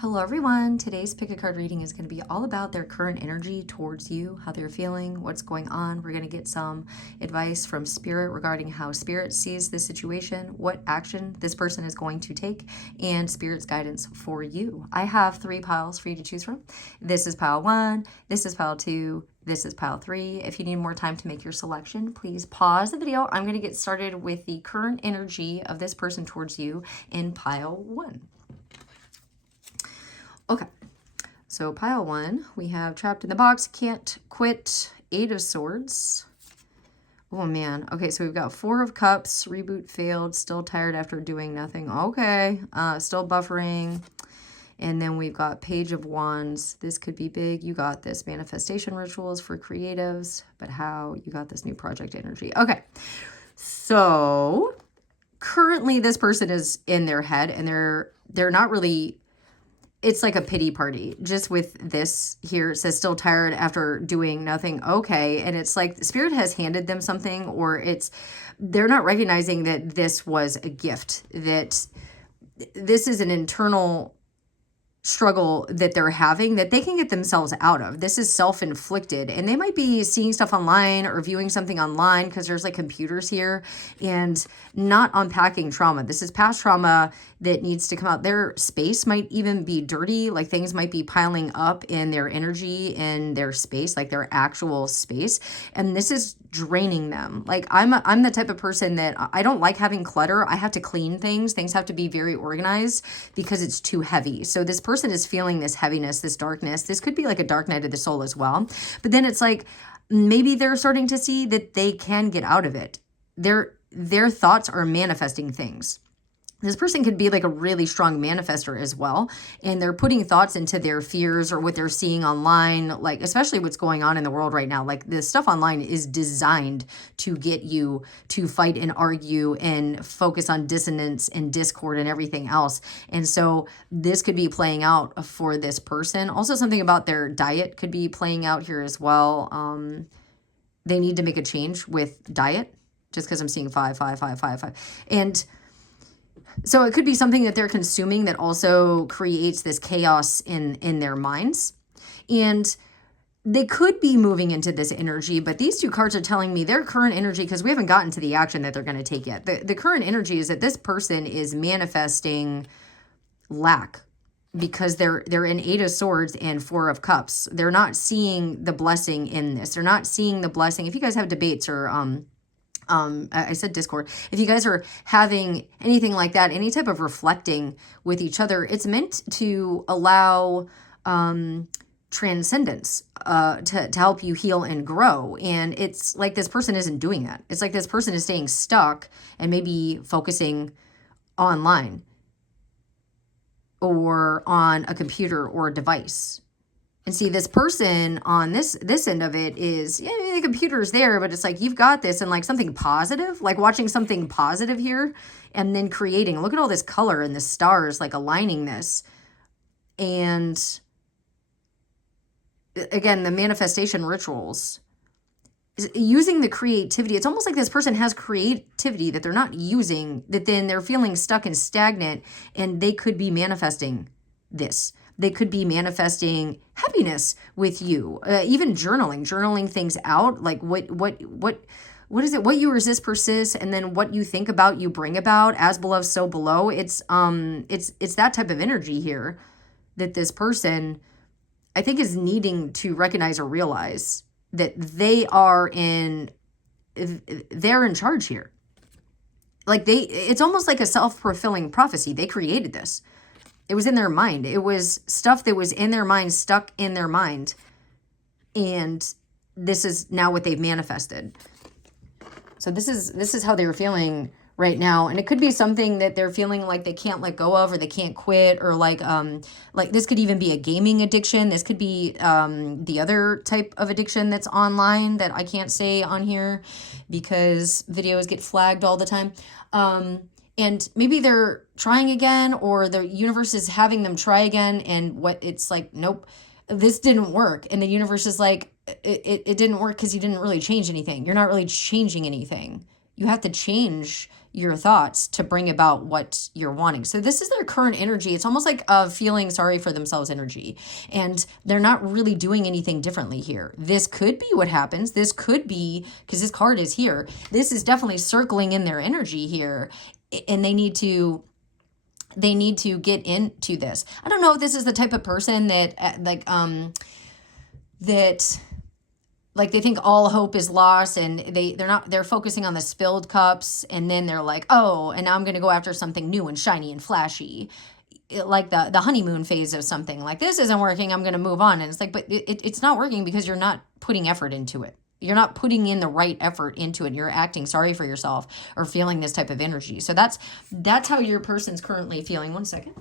Hello everyone, today's pick a card reading is going to be all about their current energy towards you, how they're feeling, what's going on. We're going to get some advice from Spirit regarding how Spirit sees this situation, what action this person is going to take, and Spirit's guidance for you. I have 3 piles for you to choose from. This is pile 1, this is pile 2, this is pile 3. If you need more time to make your selection, please pause the video. I'm going to get started with the current energy of this person towards you in pile 1. Okay, so pile 1, we have trapped in the box, can't quit, 8 of Swords. Oh man, okay, so we've got 4 of Cups, reboot failed, still tired after doing nothing. Okay, still buffering. And then we've got Page of Wands. This could be big. You got this. Manifestation rituals for creatives, but how? You got this new project energy. Okay, so currently this person is in their head and they're not really... It's like a pity party. Just with this here, it says still tired after doing nothing. Okay. And it's like Spirit has handed them something, or they're not recognizing that this was a gift, that this is an internal struggle that they're having that they can get themselves out of. This is self-inflicted, and they might be seeing stuff online or viewing something online because there's like computers here, and not unpacking trauma. This is past trauma that needs to come out. Their space might even be dirty, like things might be piling up in their energy, in their space, like their actual space, and this is draining them. Like I'm the type of person that I don't like having clutter. I have to clean things. Things have to be very organized because it's too heavy. So this person is feeling this heaviness, this darkness. This could be like a dark night of the soul as well. But then it's like maybe they're starting to see that they can get out of it. Their thoughts are manifesting things. This person could be like a really strong manifester as well. And they're putting thoughts into their fears or what they're seeing online, like especially what's going on in the world right now. Like this stuff online is designed to get you to fight and argue and focus on dissonance and discord and everything else. And so this could be playing out for this person. Also something about their diet could be playing out here as well. They need to make a change with diet just because I'm seeing 5, 5, 5, 5, 5. And so it could be something that they're consuming that also creates this chaos in their minds. And they could be moving into this energy, but these 2 cards are telling me their current energy, because we haven't gotten to the action that they're going to take yet. The current energy is that this person is manifesting lack because they're in 8 of Swords and 4 of Cups. They're not seeing the blessing in this. They're not seeing the blessing. If you guys have debates or I said Discord. If you guys are having anything like that, any type of reflecting with each other, it's meant to allow transcendence to help you heal and grow. And it's like this person isn't doing that. It's like this person is staying stuck and maybe focusing online or on a computer or a device. And see, this person on this end of it is, yeah, the computer's there, but it's like you've got this and like something positive, like watching something positive here and then creating. Look at all this color and the stars like aligning this. And again, the manifestation rituals, using the creativity. It's almost like this person has creativity that they're not using, that then they're feeling stuck and stagnant, and they could be manifesting this. They could be manifesting happiness with you, even journaling things out. Like what is it? What you resist persists, and then what you think about, you bring about. As beloved, so below. It's that type of energy here that this person, I think, is needing to recognize or realize that they're in charge here. Like it's almost like a self-fulfilling prophecy. They created this. It was in their mind. It was stuff that was in their mind, stuck in their mind. And this is now what they've manifested. So this is how they were feeling right now. And it could be something that they're feeling like they can't let go of, or they can't quit, or like this could even be a gaming addiction. This could be the other type of addiction that's online that I can't say on here because videos get flagged all the time. And maybe they're trying again, or the universe is having them try again. And it's like, nope, this didn't work. And the universe is like, it didn't work because you didn't really change anything. You're not really changing anything. You have to change your thoughts to bring about what you're wanting. So this is their current energy. It's almost like a feeling sorry for themselves energy. And they're not really doing anything differently here. This could be what happens. This could be, because this card is here, this is definitely circling in their energy here. And they need to get into this. I don't know if this is the type of person that like they think all hope is lost, and they're focusing on the spilled cups, and then they're like, oh, and now I'm going to go after something new and shiny and flashy, like the honeymoon phase of something. Like, this isn't working, I'm going to move on. And it's like, but it's not working because you're not putting effort into it. You're not putting in the right effort into it. You're acting sorry for yourself or feeling this type of energy. So that's how your person's currently feeling. One second.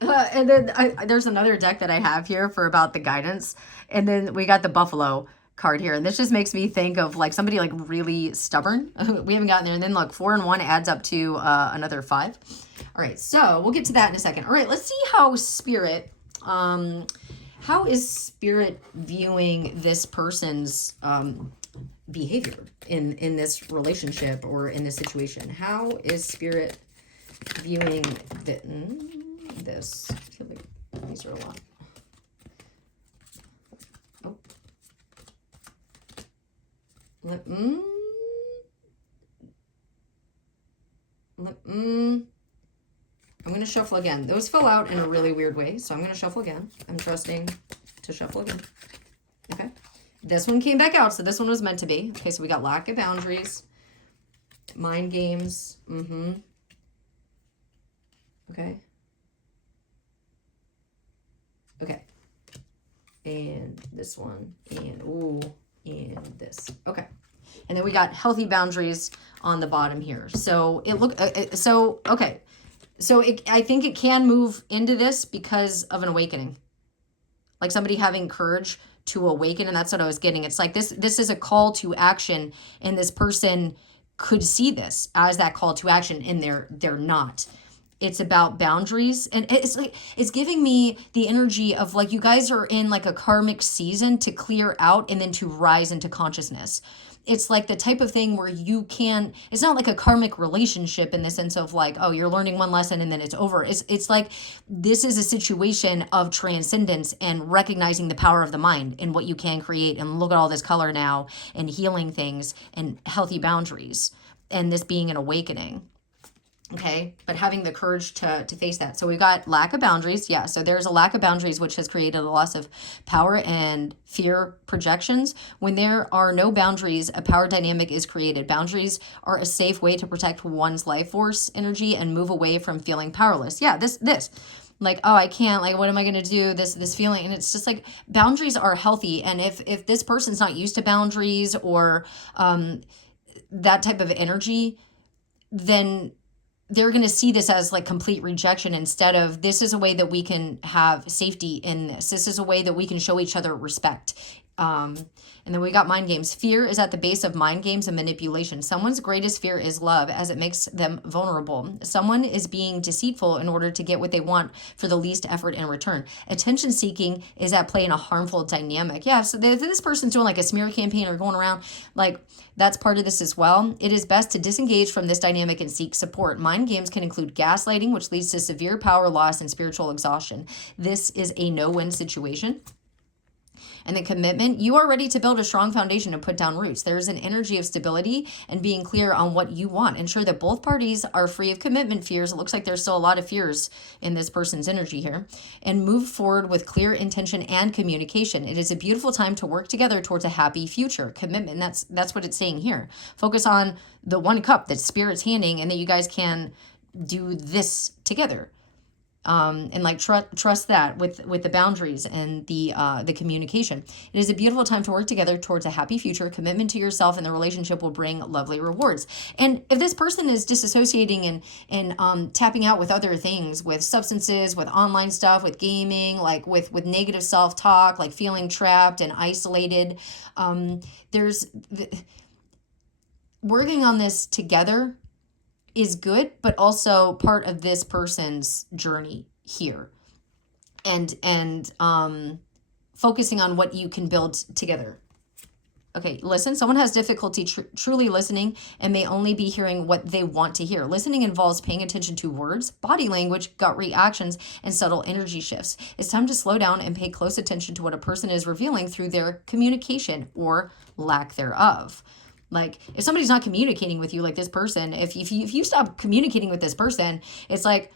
And then there's another deck that I have here for about the guidance. And then we got the Buffalo card here. And this just makes me think of like somebody like really stubborn. We haven't gotten there. And then look, 4 and 1 adds up to another 5. All right, so we'll get to that in a second. All right, let's see how Spirit, how is Spirit viewing this person's behavior in this relationship or in this situation? How is Spirit viewing this? I feel like these are a lot. Oh. I'm going to shuffle again. Those fell out in a really weird way, so I'm going to shuffle again. I'm trusting to shuffle again. Okay. This one came back out, so this one was meant to be. Okay, so we got lack of boundaries, mind games. Okay. Okay. And this one, and this. Okay. And then we got healthy boundaries on the bottom here. So okay. So I think it can move into this because of an awakening. Like somebody having courage to awaken, and that's what I was getting. It's like this is a call to action, and this person could see this as that call to action, and they're not. It's about boundaries, and it's like it's giving me the energy of like you guys are in like a karmic season to clear out and then to rise into consciousness. It's like the type of thing where you can, it's not like a karmic relationship in the sense of like, oh, you're learning one lesson and then it's over. It's like this is a situation of transcendence and recognizing the power of the mind and what you can create, and look at all this color now, and healing things and healthy boundaries, and this being an awakening. Okay, but having the courage to face that. So we've got lack of boundaries. Yeah, so there's a lack of boundaries, which has created a loss of power and fear projections. When there are no boundaries, a power dynamic is created. Boundaries are a safe way to protect one's life force energy and move away from feeling powerless. Yeah, this. Like, oh, I can't, like, what am I going to do? This feeling. And it's just like boundaries are healthy. And if this person's not used to boundaries or that type of energy, then they're going to see this as like complete rejection instead of this is a way that we can have safety in this. This is a way that we can show each other respect. And then we got mind games. Fear is at the base of mind games and manipulation. Someone's greatest fear is love, as it makes them vulnerable. Someone is being deceitful in order to get what they want for the least effort in return. Attention seeking is at play in a harmful dynamic. Yeah, so this person's doing like a smear campaign or going around, like that's part of this as well. It is best to disengage from this dynamic and seek support. Mind games can include gaslighting, which leads to severe power loss and spiritual exhaustion. This is a no-win situation. And the commitment, you are ready to build a strong foundation and put down roots. There is an energy of stability and being clear on what you want. Ensure that both parties are free of commitment fears. It looks like there's still a lot of fears in this person's energy here. And move forward with clear intention and communication. It is a beautiful time to work together towards a happy future. Commitment, that's what it's saying here. Focus on the one cup that Spirit's handing, and that you guys can do this together. And like trust that with the boundaries and the communication. It is a beautiful time to work together towards a happy future. Commitment to yourself and the relationship will bring lovely rewards. And if this person is disassociating and tapping out with other things, with substances, with online stuff, with gaming, like with negative self-talk, like feeling trapped and isolated, working on this together is good, but also part of this person's journey here, and focusing on what you can build together. Okay, listen. Someone has difficulty truly listening and may only be hearing what they want to hear. Listening involves paying attention to words, body language, gut reactions, and subtle energy shifts. It's time to slow down and pay close attention to what a person is revealing through their communication or lack thereof. Like, if somebody's not communicating with you, like this person, if you stop communicating with this person, it's like,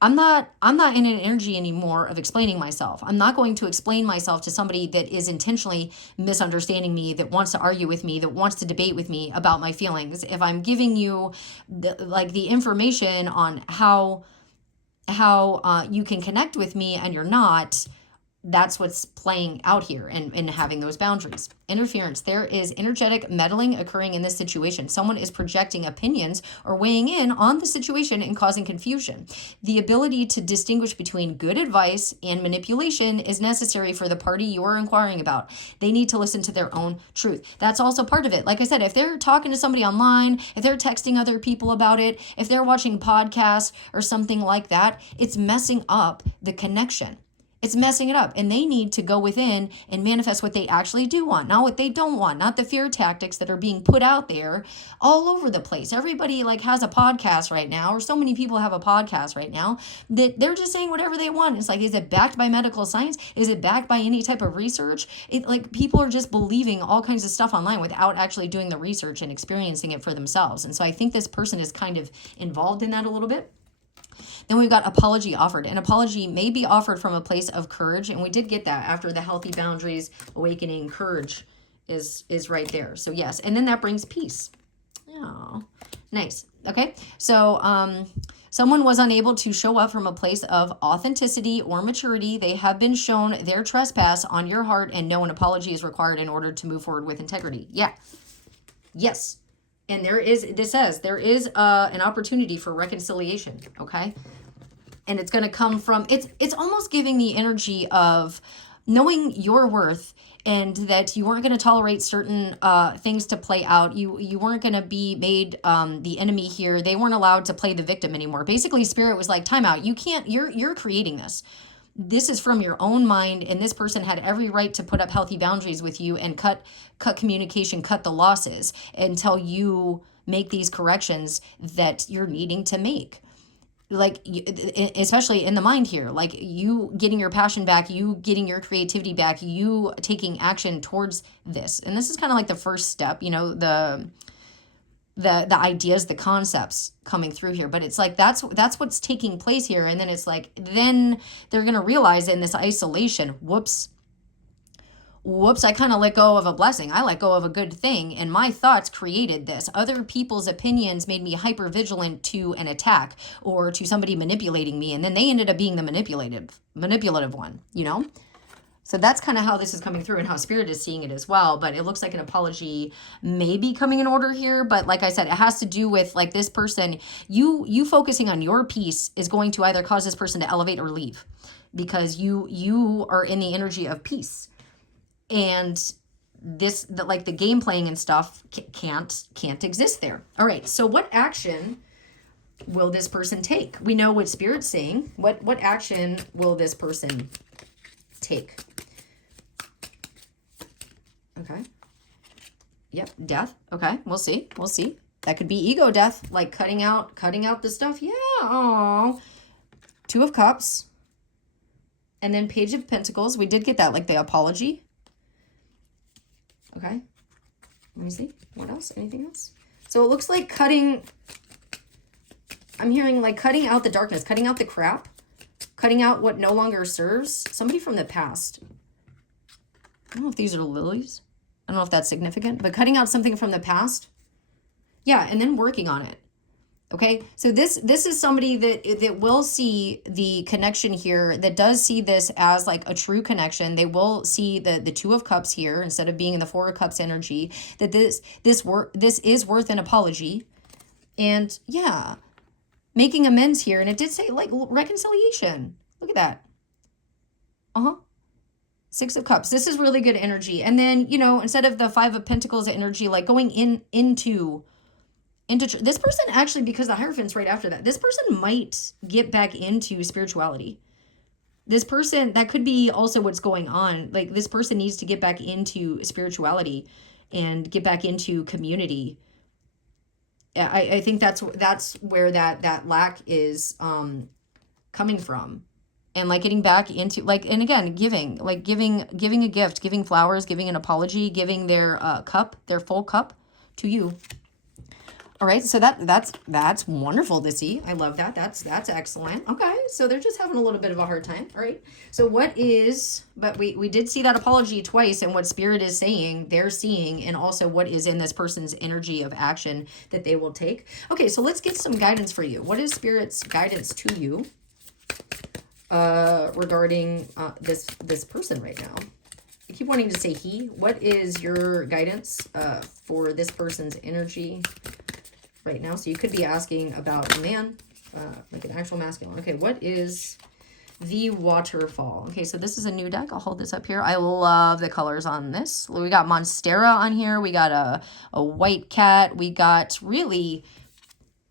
I'm not in an energy anymore of explaining myself. I'm not going to explain myself to somebody that is intentionally misunderstanding me, that wants to argue with me, that wants to debate with me about my feelings. If I'm giving you the information on how you can connect with me and you're not, that's what's playing out here and having those boundaries. Interference. There is energetic meddling occurring in this situation. Someone is projecting opinions or weighing in on the situation and causing confusion. The ability to distinguish between good advice and manipulation is necessary for the party you are inquiring about. They need to listen to their own truth. That's also part of it. Like I said, if they're talking to somebody online, if they're texting other people about it, if they're watching podcasts or something like that, it's messing up the connection. It's messing it up, and they need to go within and manifest what they actually do want, not what they don't want, not the fear tactics that are being put out there all over the place. Everybody has a podcast right now, or so many people have a podcast right now that they're just saying whatever they want. It's like, is it backed by medical science? Is it backed by any type of research? People are just believing all kinds of stuff online without actually doing the research and experiencing it for themselves. And so I think this person is kind of involved in that a little bit. Then we've got apology offered. An apology may be offered from a place of courage. And we did get that after the healthy boundaries, awakening, courage is right there. So yes. And then that brings peace. Oh, nice. Okay. So someone was unable to show up from a place of authenticity or maturity. They have been shown their trespass on your heart, and no, an apology is required in order to move forward with integrity. Yeah. Yes. And this says there is an opportunity for reconciliation. Okay. And it's going to come from, it's almost giving the energy of knowing your worth, and that you weren't going to tolerate certain things to play out. You weren't going to be made the enemy here. They weren't allowed to play the victim anymore. Basically, Spirit was like, time out. You can't, you're creating this. This is from your own mind, and this person had every right to put up healthy boundaries with you and cut communication, cut the losses until you make these corrections that you're needing to make. Especially in the mind here, you getting your passion back, you getting your creativity back, you taking action towards this. And this is kind of like the first step, the ideas, the concepts coming through here. But it's like, that's what's taking place here. And then it's like, then they're going to realize in this isolation, whoops, I kind of let go of a blessing. I let go of a good thing, and my thoughts created this. Other people's opinions made me hyper vigilant to an attack or to somebody manipulating me, and then they ended up being the manipulative one, So that's kind of how this is coming through and how Spirit is seeing it as well. But it looks like an apology may be coming in order here. But like I said, it has to do with this person, you focusing on your peace is going to either cause this person to elevate or leave, because you are in the energy of peace. And the game playing and stuff can't exist there. All right. So what action will this person take? We know what Spirit's saying. What action will this person take? Okay. Yep. Death. Okay. We'll see. That could be ego death, like cutting out the stuff. Yeah. Oh. Two of Cups. And then Page of Pentacles. We did get that, like the apology. Okay. Let me see. What else? Anything else? So it looks like I'm hearing cutting out the darkness, cutting out the crap, cutting out what no longer serves. Somebody from the past. I don't know if these are lilies. I don't know if that's significant, but cutting out something from the past. Yeah, and then working on it. Okay, so this is somebody that will see the connection here, that does see this as a true connection. They will see the Two of Cups here instead of being in the Four of Cups energy, that this is worth an apology. And yeah, making amends here. And it did say reconciliation. Look at that. Six of Cups. This is really good energy. And then, instead of the Five of Pentacles energy, going into this person, actually, because the Hierophant's right after that, this person might get back into spirituality. This person, that could be also what's going on. This person needs to get back into spirituality and get back into community. I think that's where that lack is coming from. And like getting back into like, and again, giving a gift, giving flowers, giving an apology, giving their cup, their full cup to you. All right, so that's wonderful to see. I love that. That's excellent. Okay, so they're just having a little bit of a hard time. All right, so but we did see that apology twice, and what Spirit is saying, they're seeing, and also what is in this person's energy of action that they will take. Okay, so let's get some guidance for you. What is Spirit's guidance to you regarding this person right now? I keep wanting to say he. What is your guidance for this person's energy right now? So you could be asking about a man, like an actual masculine. Okay, what is the waterfall? Okay, so this is a new deck. I'll hold this up here. I love the colors on this. We got Monstera on here. We got a white cat. We got really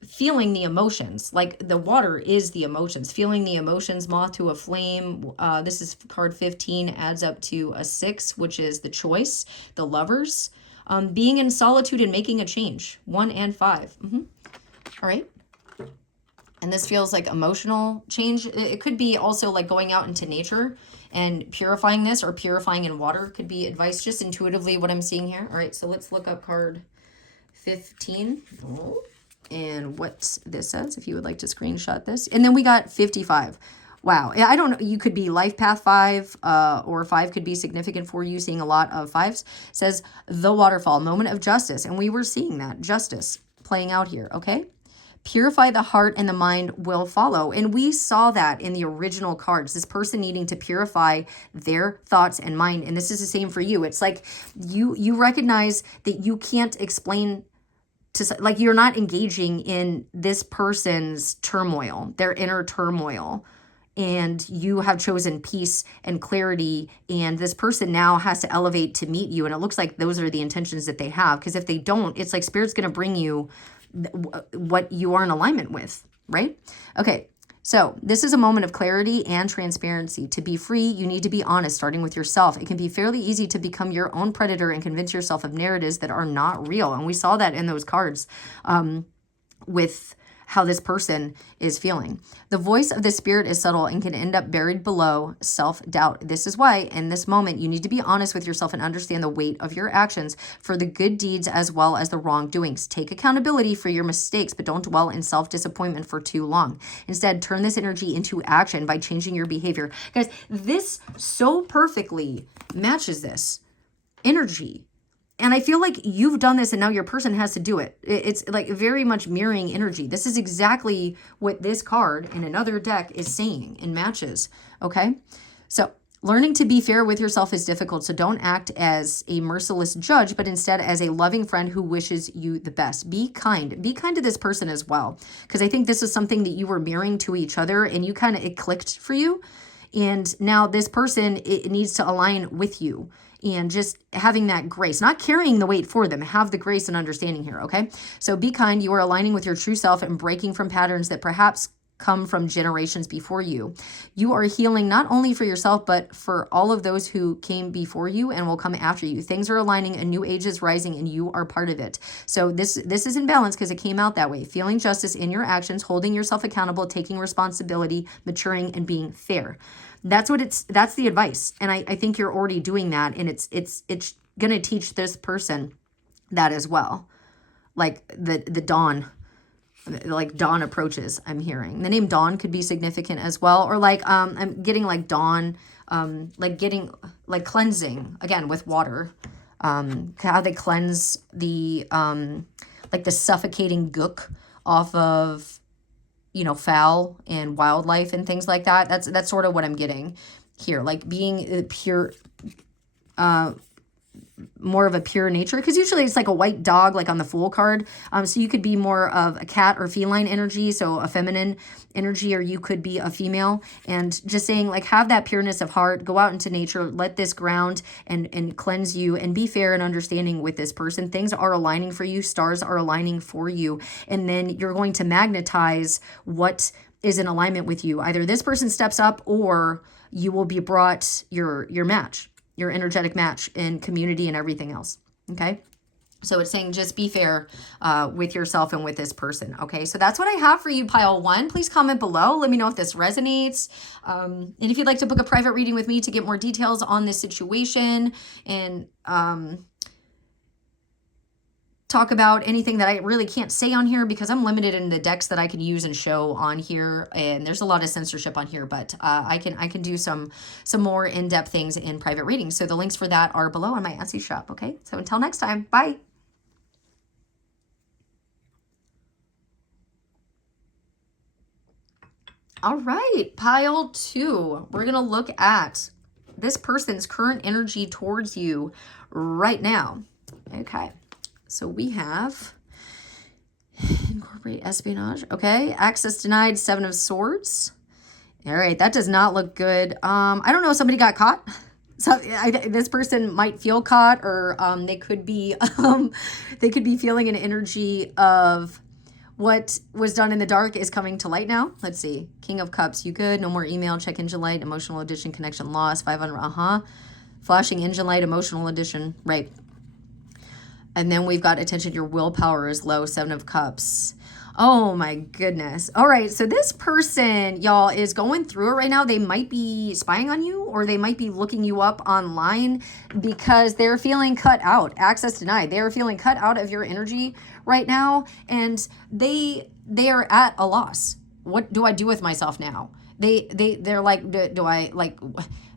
feeling the emotions. Like the water is the emotions. Feeling the emotions. Moth to a flame. This is card 15. Adds up to a 6, which is the choice. The lovers. Being in solitude and making a change. 1 and 5. All right. And this feels like emotional change. It could be also like going out into nature and purifying this, or purifying in water could be advice, just intuitively what I'm seeing here. All right, so let's look up card 15. And what this says, if you would like to screenshot this. And then we got 55. Wow. I don't know. You could be life path 5, or 5 could be significant for you, seeing a lot of 5s. It says the waterfall, moment of justice. And we were seeing that justice playing out here. Okay. Purify the heart and the mind will follow. And we saw that in the original cards, this person needing to purify their thoughts and mind. And this is the same for you. It's like you recognize that you can't explain like you're not engaging in this person's turmoil, their inner turmoil, and you have chosen peace and clarity, and this person now has to elevate to meet you, and it looks like those are the intentions that they have, because if they don't, it's like Spirit's going to bring you what you are in alignment with, right? Okay. So this is a moment of clarity and transparency. To be free, you need to be honest, starting with yourself. It can be fairly easy to become your own predator and convince yourself of narratives that are not real. And we saw that in those cards with how this person is feeling. The voice of the Spirit is subtle and can end up buried below self-doubt. This is why in this moment, you need to be honest with yourself and understand the weight of your actions, for the good deeds as well as the wrongdoings. Take accountability for your mistakes, but don't dwell in self-disappointment for too long. Instead, turn this energy into action by changing your behavior. Guys, this so perfectly matches this energy. And I feel like you've done this and now your person has to do it. It's like very much mirroring energy. This is exactly what this card in another deck is saying and matches. Okay. So learning to be fair with yourself is difficult. So don't act as a merciless judge, but instead as a loving friend who wishes you the best. Be kind. Be kind to this person as well. Because I think this is something that you were mirroring to each other and it clicked for you. And now this person, it needs to align with you. And just having that grace, not carrying the weight for them. Have the grace and understanding here, okay? So be kind. You are aligning with your true self and breaking from patterns that perhaps come from generations before you. You are healing not only for yourself, but for all of those who came before you and will come after you. Things are aligning, a new age is rising, and you are part of it. So this is in balance because it came out that way. Feeling justice in your actions, holding yourself accountable, taking responsibility, maturing, and being fair. That's the advice. And I think you're already doing that. And it's going to teach this person that as well. Like the dawn, like dawn approaches, I'm hearing. The name Dawn could be significant as well. Or like, I'm getting like dawn, like getting like cleansing again with water. How they cleanse the, like the suffocating gook off of, fowl and wildlife and things like that. That's sort of what I'm getting here. Like being pure, more of a pure nature, because usually it's like a white dog, like on the Fool card. So you could be more of a cat or feline energy, so a feminine energy, or you could be a female. And just saying, like, have that pureness of heart, go out into nature, let this ground and cleanse you, and be fair and understanding with this person. Things are aligning for you, stars are aligning for you, and then you're going to magnetize what is in alignment with you. Either this person steps up, or you will be brought your match, your energetic match in community and everything else. Okay. So it's saying just be fair with yourself and with this person. Okay, so that's what I have for you, pile 1. Please comment below. Let me know if this resonates. And if you'd like to book a private reading with me to get more details on this situation and talk about anything that I really can't say on here because I'm limited in the decks that I can use and show on here, and there's a lot of censorship on here, but I can do some more in-depth things in private readings. So the links for that are below on my Etsy shop. Okay, so until next time, bye. All right, pile 2. We're going to look at this person's current energy towards you right now. Okay, so we have incorporate espionage. Okay, access denied, 7 of Swords. All right, that does not look good. I don't know if somebody got caught. So this person might feel caught, or they could be feeling an energy of what was done in the dark is coming to light now. Let's see. King of Cups, you good? No more email, check engine light, emotional addition, connection lost, 500, flashing engine light, emotional addition, right. And then we've got attention, your willpower is low, 7 of Cups. Oh my goodness. All right, so this person, y'all, is going through it right now. They might be spying on you, or they might be looking you up online because they're feeling cut out. Access denied. They are feeling cut out of your energy right now, and they are at a loss. What do I do with myself now? They're like, do I like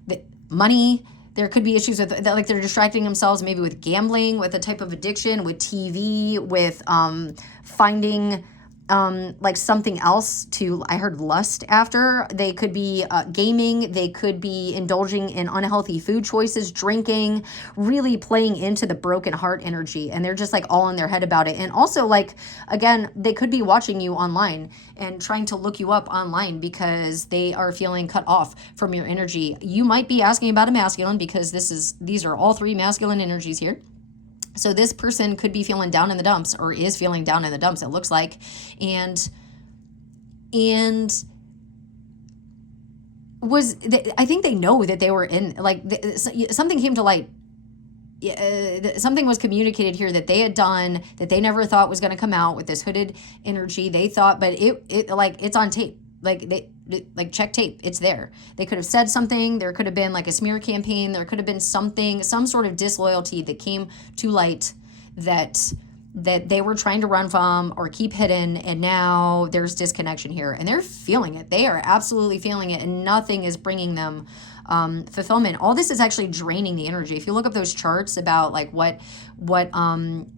the money? There could be issues with, like, they're distracting themselves maybe with gambling, with a type of addiction, with TV, with finding like something else to, I heard lust after. They could be gaming. They could be indulging in unhealthy food choices, drinking, really playing into the broken heart energy. And they're just like all in their head about it. And also, like, again, they could be watching you online and trying to look you up online because they are feeling cut off from your energy. You might be asking about a masculine because these are all 3 masculine energies here. So this person could be feeling down in the dumps, or is feeling down in the dumps, it looks like. And I think they know that they were in, like, something came to light. Something was communicated here that they had done that they never thought was going to come out with this hooded energy. They thought, but it like, it's on tape. Like check tape, it's there. They could have said something. There could have been like a smear campaign. There could have been something, some sort of disloyalty that came to light that they were trying to run from or keep hidden, and now there's disconnection here, and they're feeling it. They are absolutely feeling it, and nothing is bringing them fulfillment. All this is actually draining the energy. If you look up those charts about like what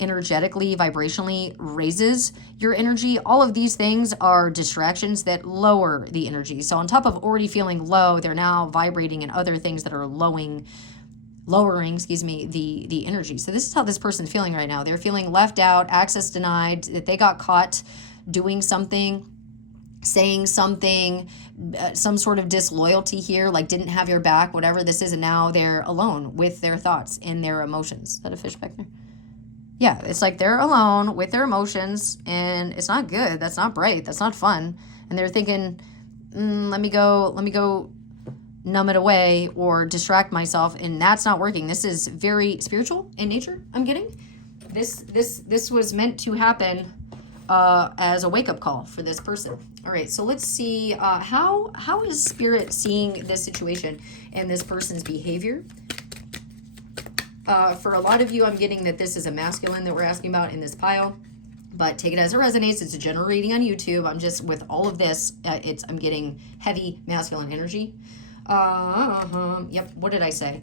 energetically, vibrationally raises your energy, all of these things are distractions that lower the energy. So on top of already feeling low, they're now vibrating in other things that are lowering, the energy. So this is how this person's feeling right now. They're feeling left out, access denied, that they got caught doing something, saying something, some sort of disloyalty here, like didn't have your back, whatever this is, and now they're alone with their thoughts and their emotions. Is that a fish back there? Yeah, it's like they're alone with their emotions, and it's not good. That's not bright. That's not fun. And they're thinking, let me go numb it away or distract myself, and that's not working. This is very spiritual in nature, I'm getting. This was meant to happen as a wake-up call for this person. All right, so let's see, how is Spirit seeing this situation and this person's behavior? For a lot of you, I'm getting that this is a masculine that we're asking about in this pile, but take it as it resonates. It's a general reading on YouTube. I'm just, with all of this, I'm getting heavy masculine energy. Yep, what did I say?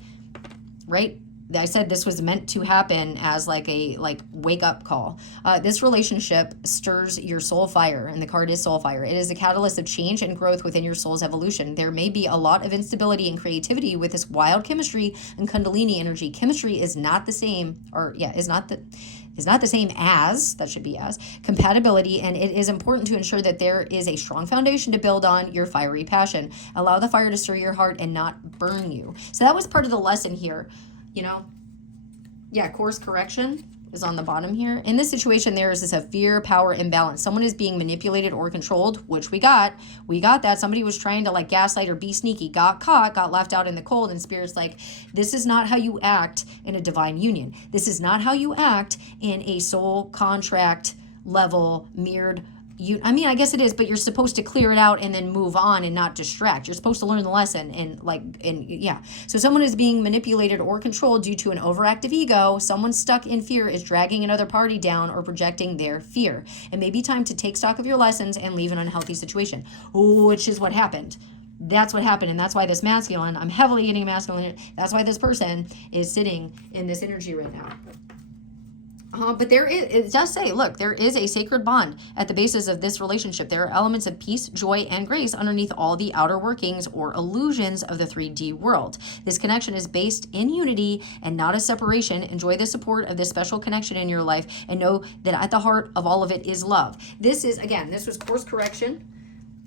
Right? I said this was meant to happen as like a wake-up call. This relationship stirs your soul fire, and the card is soul fire. It is a catalyst of change and growth within your soul's evolution. There may be a lot of instability and creativity with this wild chemistry and Kundalini energy. Chemistry is not the same, is not the same as, that should be as, compatibility, and it is important to ensure that there is a strong foundation to build on your fiery passion. Allow the fire to stir your heart and not burn you. So that was part of the lesson here. You know, yeah, course correction. is on the bottom here. In this situation, there is a fear, power imbalance. Someone is being manipulated or controlled, which we got. We got that. Somebody was trying to like gaslight or be sneaky, got caught, got left out in the cold, and Spirit's like, this is not how you act in a divine union. This is not how you act in a soul contract level mirrored. I guess it is, but you're supposed to clear it out and then move on and not distract. You're supposed to learn the lesson yeah. So someone is being manipulated or controlled due to an overactive ego. Someone stuck in fear is dragging another party down or projecting their fear. It may be time to take stock of your lessons and leave an unhealthy situation, which is what happened. That's what happened, and that's why this masculine, I'm heavily getting masculine, that's why this person is sitting in this energy right now. But it does say, look, there is a sacred bond at the basis of this relationship. There are elements of peace, joy, and grace underneath all the outer workings or illusions of the 3D world. This connection is based in unity and not a separation. Enjoy the support of this special connection in your life and know that at the heart of all of it is love. This was course correction.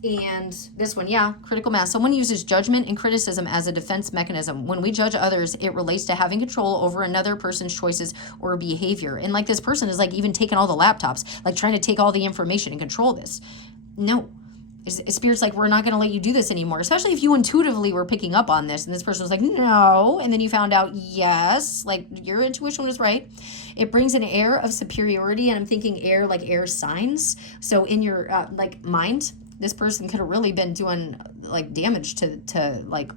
And this one, critical mass. Someone uses judgment and criticism as a defense mechanism. When we judge others, it relates to having control over another person's choices or behavior. And like this person is like even taking all the laptops, like trying to take all the information and control this. No. Spirit's like, we're not going to let you do this anymore, especially if you intuitively were picking up on this and this person was like, no, and then you found out, yes, like your intuition was right. It brings an air of superiority, and I'm thinking air like air signs. So in your mind, this person could have really been doing like damage to like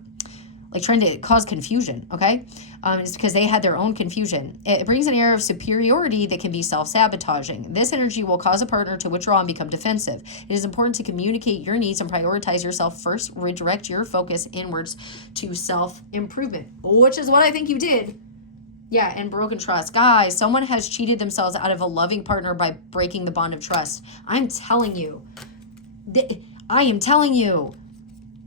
trying to cause confusion, okay? It's because they had their own confusion. It brings an air of superiority that can be self-sabotaging. This energy will cause a partner to withdraw and become defensive. It is important to communicate your needs and prioritize yourself first. Redirect your focus inwards to self-improvement, which is what I think you did. Yeah, and broken trust. Guys, someone has cheated themselves out of a loving partner by breaking the bond of trust. I'm telling you. I am telling you.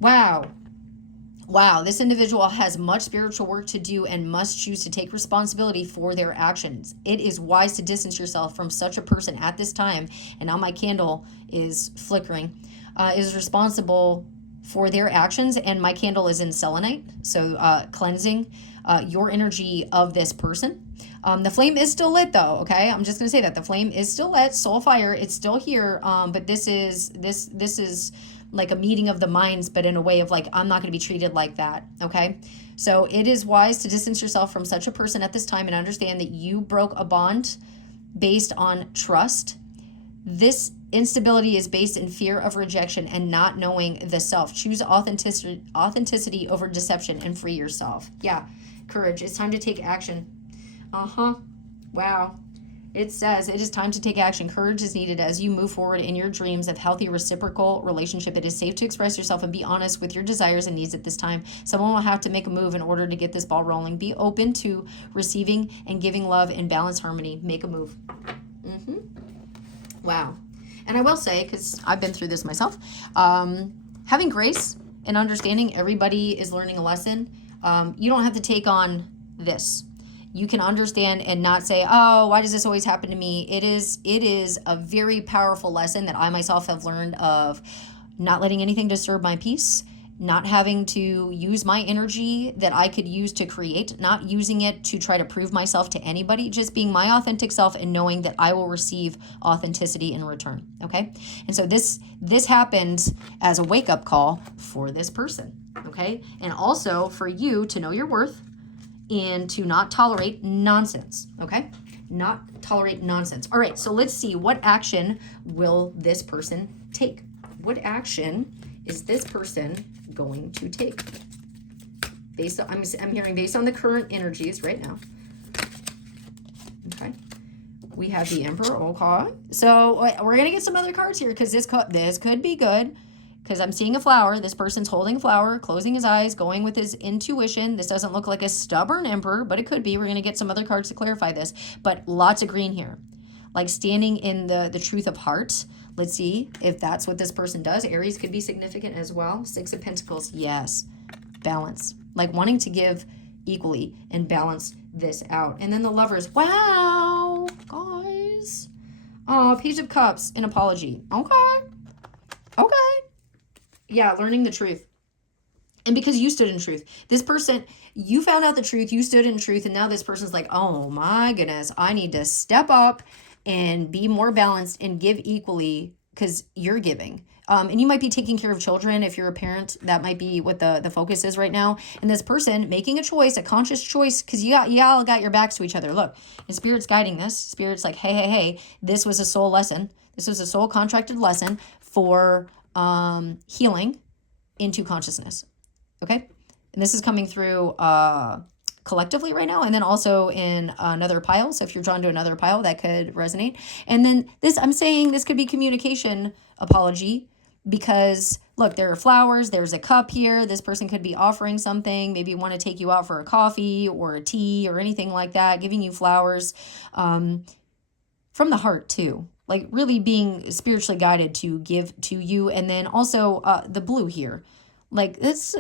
Wow, this individual has much spiritual work to do and must choose to take responsibility for their actions. It is wise to distance yourself from such a person at this time, and now my candle is flickering, is responsible for their actions, and my candle is in selenite, so cleansing your energy of this person. The flame is still lit though, okay? I'm just going to say that the flame is still lit, soul fire, it's still here, but this is like a meeting of the minds, but in a way of like, I'm not going to be treated like that, okay? So it is wise to distance yourself from such a person at this time and understand that you broke a bond based on trust. This instability is based in fear of rejection and not knowing the self. Choose authenticity over deception and free yourself. Yeah, courage. It's time to take action. Wow. It says it is time to take action. Courage is needed as you move forward in your dreams of healthy reciprocal relationship. It is safe to express yourself and be honest with your desires and needs at this time. Someone will have to make a move in order to get this ball rolling. Be open to receiving and giving love in balanced harmony. Make a move. Wow. And I will say, because I've been through this myself, having grace and understanding everybody is learning a lesson. You don't have to take on this. You can understand and not say, oh, why does this always happen to me? It is a very powerful lesson that I myself have learned of not letting anything disturb my peace, not having to use my energy that I could use to create, not using it to try to prove myself to anybody, just being my authentic self and knowing that I will receive authenticity in return, okay? And so this happened as a wake-up call for this person, okay? And also for you to know your worth, and to not tolerate nonsense, okay? Not tolerate nonsense. All right, so let's see, what action will this person take? What action is this person going to take? Based on, I'm hearing based on the current energies right now. Okay. We have the Emperor, okay. So we're going to get some other cards here because this could be good. Because I'm seeing a flower. This person's holding a flower, closing his eyes, going with his intuition. This doesn't look like a stubborn emperor, but it could be. We're going to get some other cards to clarify this. But lots of green here. Like standing in the truth of heart. Let's see if that's what this person does. Aries could be significant as well. 6 of Pentacles, yes. Balance. Like wanting to give equally and balance this out. And then the Lovers. Wow, guys. Oh, Page of Cups, an apology. Okay. Yeah, learning the truth. And because you stood in truth. This person, you found out the truth, you stood in truth, and now this person's like, oh my goodness, I need to step up and be more balanced and give equally because you're giving. And you might be taking care of children. If you're a parent, that might be what the focus is right now. And this person making a choice, a conscious choice, because you all got your backs to each other. Look, and Spirit's guiding this. Spirit's like, hey, this was a soul lesson. This was a soul contracted lesson for healing into consciousness. Okay? And this is coming through collectively right now, and then also in another pile. So if you're drawn to another pile, that could resonate. And then this, I'm saying this could be communication apology, because look, there are flowers, there's a cup here. This person could be offering something, maybe want to take you out for a coffee or a tea or anything like that, giving you flowers from the heart too. Like really being spiritually guided to give to you. And then also the blue here. Like it's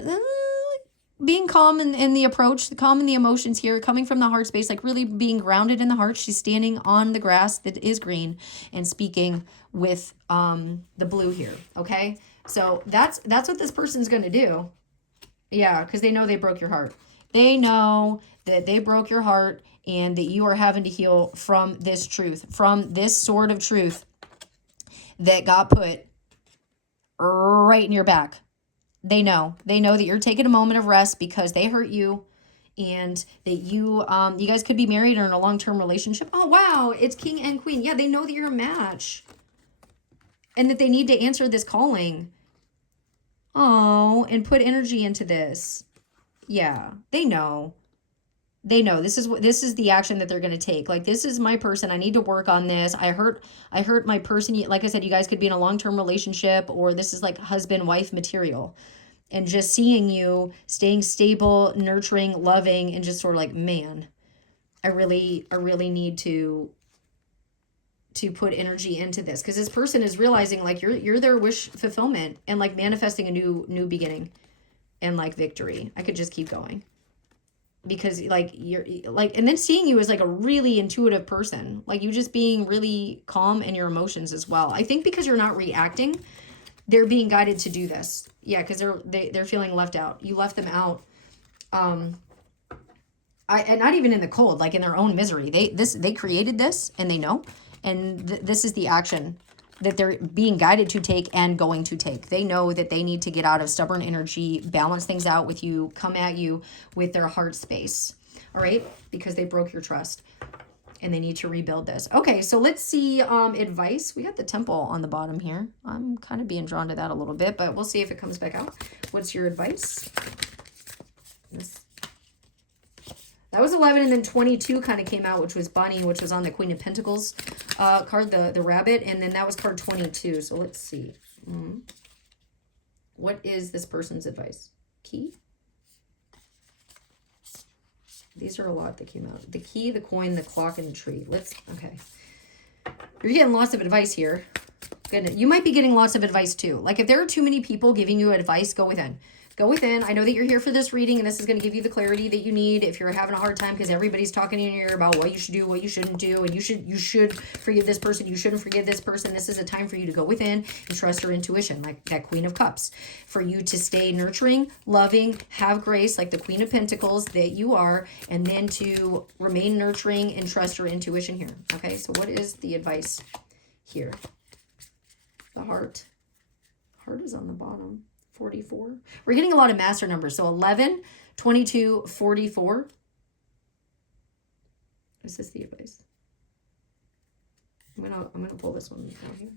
being calm in the approach, calm in the emotions here, coming from the heart space, like really being grounded in the heart. She's standing on the grass that is green and speaking with the blue here. Okay. So that's what this person's going to do. Yeah. Because they know they broke your heart. They know that they broke your heart and that you are having to heal from this truth, from this sword of truth that got put right in your back. They know that you're taking a moment of rest because they hurt you, and that you guys could be married or in a long-term relationship. Oh, wow. It's King and Queen. Yeah, they know that you're a match and that they need to answer this calling. Oh, and put energy into this. Yeah, they know. They know this is the action that they're going to take. Like, this is my person. I need to work on this. I hurt my person. Like I said, you guys could be in a long-term relationship, or this is like husband-wife material. And just seeing you staying stable, nurturing, loving, and just sort of like, man, I really need to put energy into this, because this person is realizing like you're their wish fulfillment and like manifesting a new beginning and like victory. I could just keep going. Because like you're like, and then seeing you as like a really intuitive person, like you just being really calm in your emotions as well. I think because you're not reacting, they're being guided to do this. Yeah, because they're feeling left out. You left them out. And not even in the cold, like in their own misery. They created this, and they know, and this is the action that they're being guided to take and going to take. They know that they need to get out of stubborn energy, balance things out with you, come at you with their heart space. All right? Because they broke your trust and they need to rebuild this. Okay, so let's see advice. We got the temple on the bottom here. I'm kind of being drawn to that a little bit, but we'll see if it comes back out. What's your advice? That was 11, and then 22 kind of came out, which was Bunny, which was on the Queen of Pentacles card, the rabbit, and then that was card 22. So let's see. What is this person's advice? Key? These are a lot that came out. The key, the coin, the clock, and the tree. Okay. You're getting lots of advice here. Goodness. You might be getting lots of advice too. Like if there are too many people giving you advice, go within. Go within. I know that you're here for this reading, and this is going to give you the clarity that you need if you're having a hard time, because everybody's talking in your ear about what you should do, what you shouldn't do, and you should forgive this person, you shouldn't forgive this person. This is a time for you to go within and trust your intuition, like that Queen of Cups. For you to stay nurturing, loving, have grace, like the Queen of Pentacles that you are, and then to remain nurturing and trust your intuition here. Okay, so what is the advice here? The heart. Heart is on the bottom. 44. We're getting a lot of master numbers. So 11, 22, 44. Is this the advice? I'm gonna pull this one down here.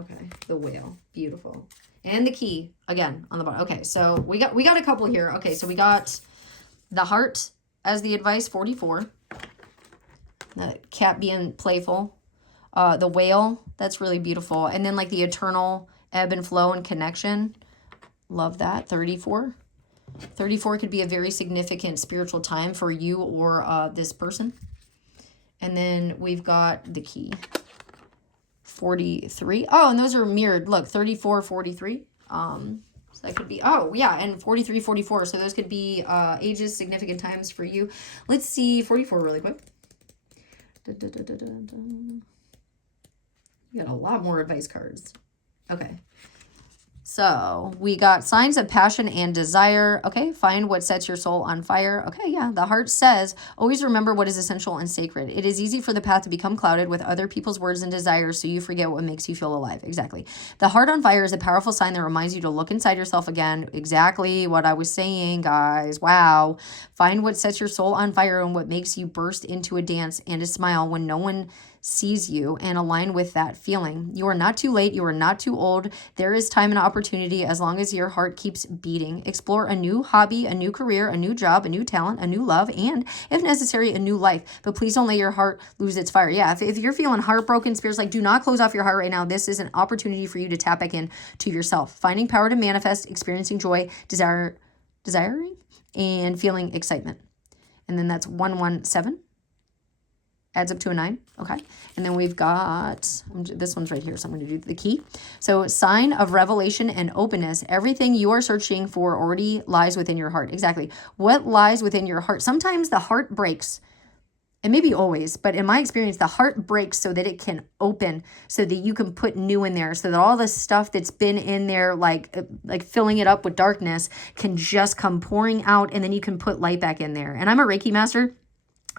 Okay, the whale. Beautiful. And the key again on the bottom. Okay, so we got a couple here. Okay, so we got the heart as the advice, 44. The cat being playful. The whale, that's really beautiful. And then like the eternal ebb and flow and connection. Love that. 34. 34 could be a very significant spiritual time for you or this person. And then we've got the key. 43. Oh, and those are mirrored. Look, 34, 43. So that could be, oh, yeah, and 43, 44. So those could be ages, significant times for you. Let's see 44 really quick. You got a lot more advice cards. Okay. So we got signs of passion and desire. Okay, find what sets your soul on fire. Okay, yeah, the heart says, always remember what is essential and sacred. It is easy for the path to become clouded with other people's words and desires, so you forget what makes you feel alive. Exactly. The heart on fire is a powerful sign that reminds you to look inside yourself again. Exactly what I was saying, guys. Wow. Find what sets your soul on fire and what makes you burst into a dance and a smile when no one sees you, and align with that feeling. You are not too late. You are not too old. There is time and opportunity as long as your heart keeps beating. Explore a new hobby, a new career, a new job, a new talent, a new love, and if necessary, a new life. But please don't let your heart lose its fire. Yeah, if you're feeling heartbroken, Spirit's like, do not close off your heart right now. This is an opportunity for you to tap back in to yourself. Finding power to manifest, experiencing joy, desiring, and feeling excitement. And then that's 117. Adds up to a 9. Okay. And then we've got, this one's right here, so I'm going to do the key. So sign of revelation and openness. Everything you are searching for already lies within your heart. Exactly. What lies within your heart? Sometimes the heart breaks, and maybe always, but in my experience, the heart breaks so that it can open, so that you can put new in there, so that all the stuff that's been in there, like filling it up with darkness, can just come pouring out, and then you can put light back in there. And I'm a Reiki master.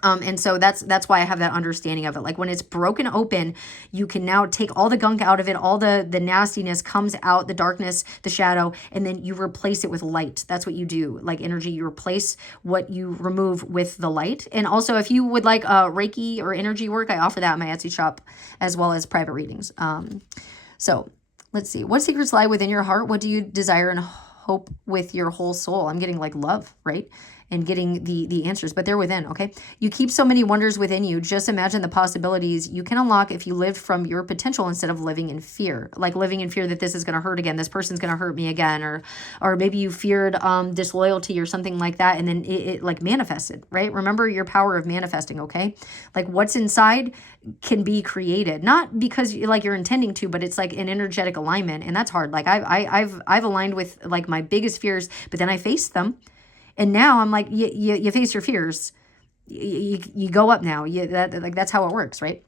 And so that's why I have that understanding of it. Like when it's broken open, you can now take all the gunk out of it, all the nastiness comes out, the darkness, the shadow, and then you replace it with light. That's what you do. Like energy, you replace what you remove with the light. And also if you would like Reiki or energy work, I offer that in my Etsy shop as well as private readings. So let's see. What secrets lie within your heart? What do you desire and hope with your whole soul? I'm getting like love, right? And getting the answers, but they're within, okay? You keep so many wonders within you. Just imagine the possibilities you can unlock if you lived from your potential instead of living in fear. Like living in fear that this is going to hurt again, this person's going to hurt me again, or maybe you feared disloyalty or something like that, and then it like manifested, right? Remember your power of manifesting, okay? Like what's inside can be created, not because like you're intending to, but it's like an energetic alignment, and that's hard. Like I've aligned with like my biggest fears, but then I faced them. And now I'm like, you face your fears. You go up now. That's how it works, right?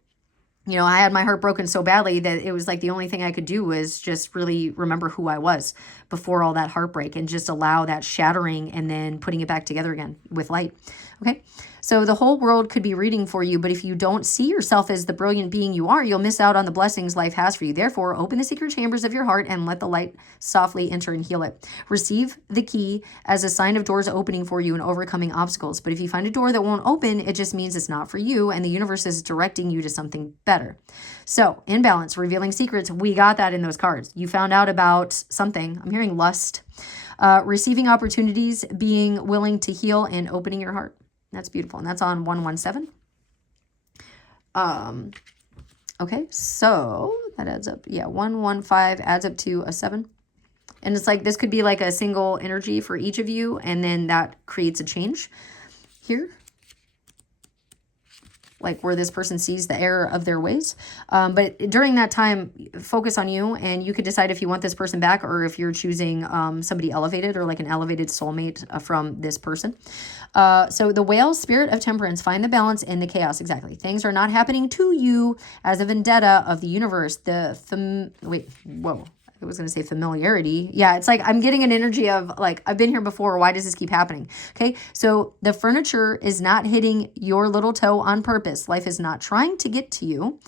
You know, I had my heart broken so badly that it was like the only thing I could do was just really remember who I was before all that heartbreak and just allow that shattering and then putting it back together again with light. Okay. So the whole world could be reading for you, but if you don't see yourself as the brilliant being you are, you'll miss out on the blessings life has for you. Therefore, open the secret chambers of your heart and let the light softly enter and heal it. Receive the key as a sign of doors opening for you and overcoming obstacles. But if you find a door that won't open, it just means it's not for you and the universe is directing you to something better. So, in balance, revealing secrets, we got that in those cards. You found out about something. I'm hearing lust. Receiving opportunities, being willing to heal, and opening your heart. That's beautiful. And that's on 117. Okay, so that adds up. Yeah, 115 adds up to a 7. And it's like this could be like a single energy for each of you, and then that creates a change here. Like where this person sees the error of their ways. But during that time, focus on you, and you could decide if you want this person back or if you're choosing somebody elevated or like an elevated soulmate from this person. So the whale, spirit of temperance, find the balance in the chaos. Exactly. Things are not happening to you as a vendetta of the universe. I was going to say familiarity. Yeah, it's like I'm getting an energy of like, I've been here before. Why does this keep happening? Okay, so the furniture is not hitting your little toe on purpose. Life is not trying to get to you.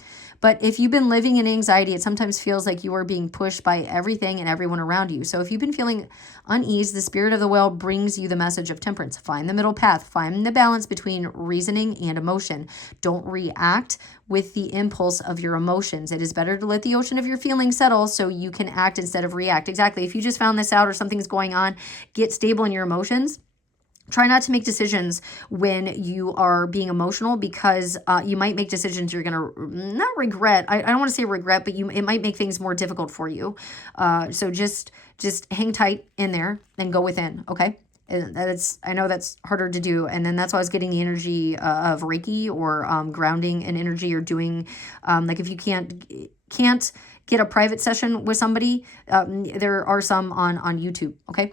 But if you've been living in anxiety, it sometimes feels like you are being pushed by everything and everyone around you. So if you've been feeling unease, the spirit of the whale brings you the message of temperance. Find the middle path. Find the balance between reasoning and emotion. Don't react with the impulse of your emotions. It is better to let the ocean of your feelings settle so you can act instead of react. Exactly. If you just found this out or something's going on, get stable in your emotions. Try not to make decisions when you are being emotional, because you might make decisions you're going to not regret. I don't want to say regret, but it might make things more difficult for you. So just hang tight in there and go within, okay? And I know that's harder to do. And then that's why I was getting the energy of Reiki or grounding and energy, or doing like if you can't get a private session with somebody, there are some on YouTube, okay?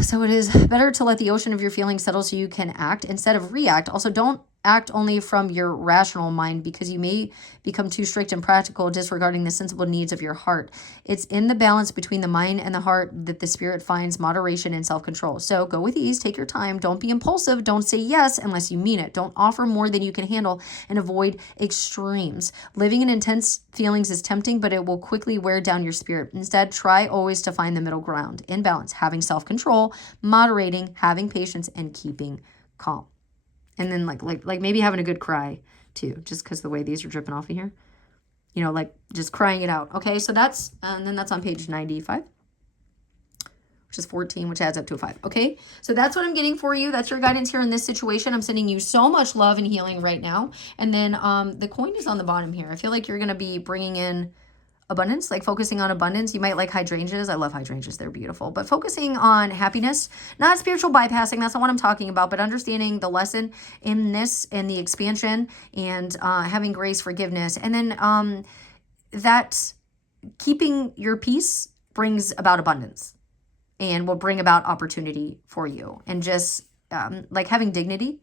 So it is better to let the ocean of your feelings settle so you can act instead of react. Also, don't act only from your rational mind, because you may become too strict and practical, disregarding the sensible needs of your heart. It's in the balance between the mind and the heart that the spirit finds moderation and self-control. So go with ease, take your time, don't be impulsive, don't say yes unless you mean it. Don't offer more than you can handle, and avoid extremes. Living in intense feelings is tempting, but it will quickly wear down your spirit. Instead, try always to find the middle ground, in balance, having self-control, moderating, having patience, and keeping calm. And then like maybe having a good cry too, just because the way these are dripping off of here, you know, like just crying it out. Okay, so that's, and then that's on page 95, which is 14, which adds up to a 5. Okay, so that's what I'm getting for you. That's your guidance here in this situation. I'm sending you so much love and healing right now. And then the coin is on the bottom here. I feel like you're going to be bringing in abundance, like focusing on abundance. You might like hydrangeas. I love hydrangeas. They're beautiful. But focusing on happiness, not spiritual bypassing. That's not what I'm talking about, but understanding the lesson in this and the expansion, and having grace, forgiveness. And then that keeping your peace brings about abundance and will bring about opportunity for you. And just like having dignity.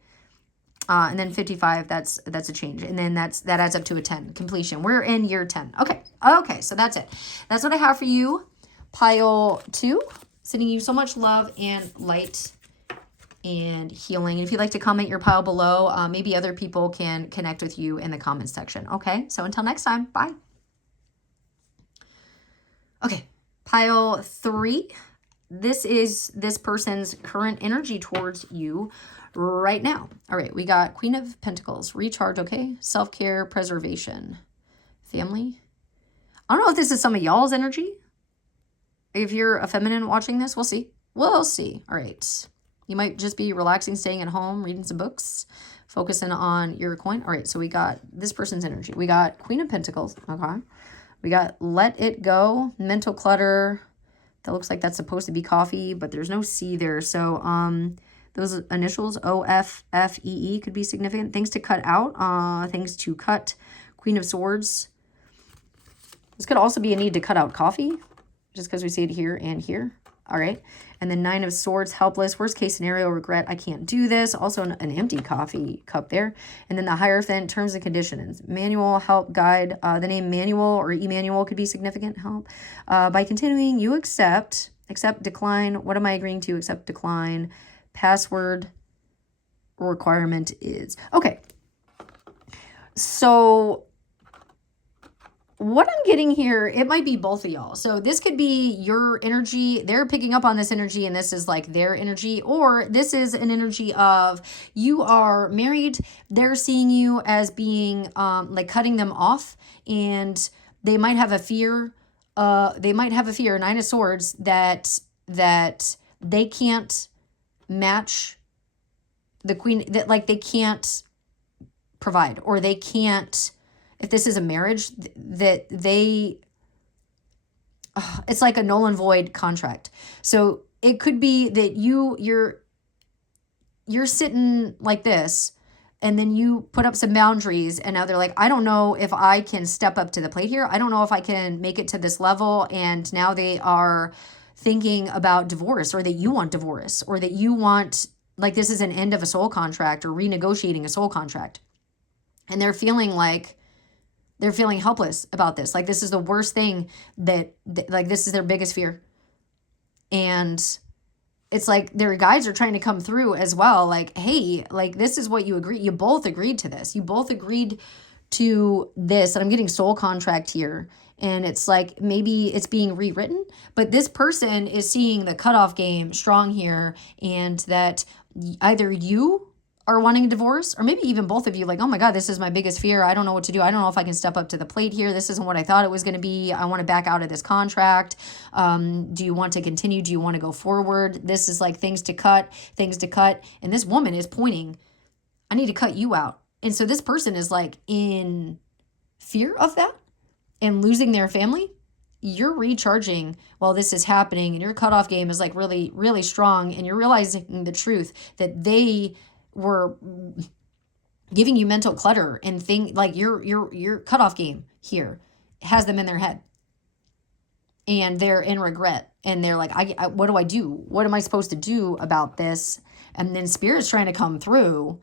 And then 55, that's a change. And then that adds up to a 10, completion. We're in year 10. Okay, so that's it. That's what I have for you, pile 2. Sending you so much love and light and healing. And if you'd like to comment your pile below, maybe other people can connect with you in the comments section. Okay, so until next time, bye. Okay, pile 3. This is this person's current energy towards you right now. All right, we got Queen of Pentacles, recharge, okay? Self-care, preservation, family. I don't know if this is some of y'all's energy. If you're a feminine watching this, we'll see. We'll see. All right. You might just be relaxing, staying at home, reading some books, focusing on your coin. All right, so we got this person's energy. We got Queen of Pentacles, okay? We got let it go, mental clutter. That looks like that's supposed to be coffee, but there's no C there. So those initials, O-F-F-E-E, could be significant. Things to cut out, things to cut. Queen of Swords. This could also be a need to cut out coffee, just because we see it here and here. All right. And then 9 of Swords, helpless. Worst case scenario, regret, I can't do this. Also an empty coffee cup there. And then the Hierophant, terms and conditions. Manual, help, guide. The name Manual or Emmanuel could be significant, help. By continuing, you accept, decline. What am I agreeing to? Accept, decline. Password requirement is. Okay. So what I'm getting here, it might be both of y'all. So this could be your energy. They're picking up on this energy, and this is like their energy. Or this is an energy of you are married. They're seeing you as being like cutting them off, and they might have a fear. Nine of Swords, that they can't match the Queen, that like they can't provide, or they can't, if this is a marriage, that they, it's like a null and void contract. So it could be that you're sitting like this, and then you put up some boundaries, and now they're like, I don't know if I can step up to the plate here. I don't know if I can make it to this level. And now they are thinking about divorce, or that you want divorce, or that you want, like, this is an end of a soul contract or renegotiating a soul contract. And they're feeling helpless about this. Like, this is the worst thing that like, this is their biggest fear. And it's like their guides are trying to come through as well. Like, hey, like, this is what you both agreed to this. You both agreed to this. And I'm getting soul contract here. And it's like, maybe it's being rewritten, but this person is seeing the cutoff game strong here, and that either you are wanting a divorce, or maybe even both of you, like, oh my God, this is my biggest fear. I don't know what to do. I don't know if I can step up to the plate here. This isn't what I thought it was going to be. I want to back out of this contract. Do you want to continue? Do you want to go forward? This is like things to cut. And this woman is pointing, I need to cut you out. And so this person is like in fear of that and losing their family. You're recharging while this is happening, and your cutoff game is like really, really strong. And you're realizing the truth that they were giving you mental clutter, and like your cutoff game here has them in their head, and they're in regret, and they're like, I what do I do? What am I supposed to do about this? And then Spirit's trying to come through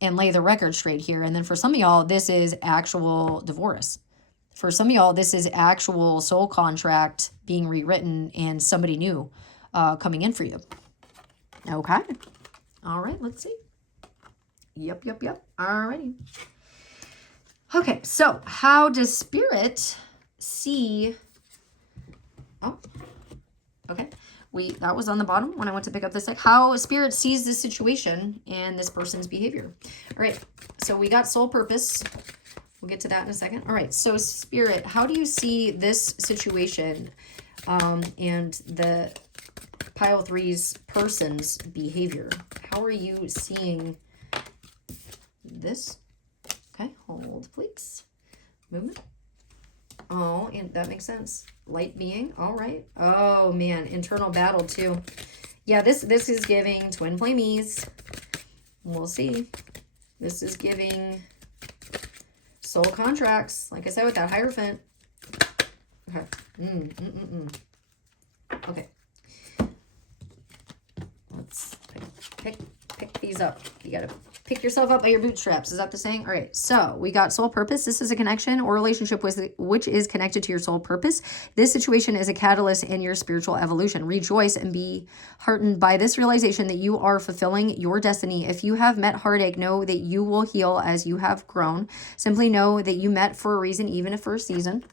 and lay the record straight here. And then for some of y'all, this is actual divorce. For some of y'all, this is actual soul contract being rewritten and somebody new coming in for you. Okay. All right, let's see. Yep. All righty. Okay, so how does Spirit see... Oh, okay. That was on the bottom when I went to pick up this deck. How Spirit sees this situation and this person's behavior. All right, so we got soul purpose. We'll get to that in a second. All right, so Spirit, how do you see this situation and the pile three's person's behavior? How are you seeing this? Okay, hold please. Movement. Oh, and that makes sense. Light being, all right. Oh man, internal battle too. Yeah, this is giving twin flamies. We'll see. This is giving soul contracts, like I said with that Hierophant. Okay. Okay. Let's pick these up. You gotta pick yourself up by your bootstraps. Is that the saying? All right. So we got soul purpose. This is a connection or relationship which is connected to your soul purpose. This situation is a catalyst in your spiritual evolution. Rejoice and be heartened by this realization that you are fulfilling your destiny. If you have met heartache, know that you will heal as you have grown. Simply know that you met for a reason, even if for a season.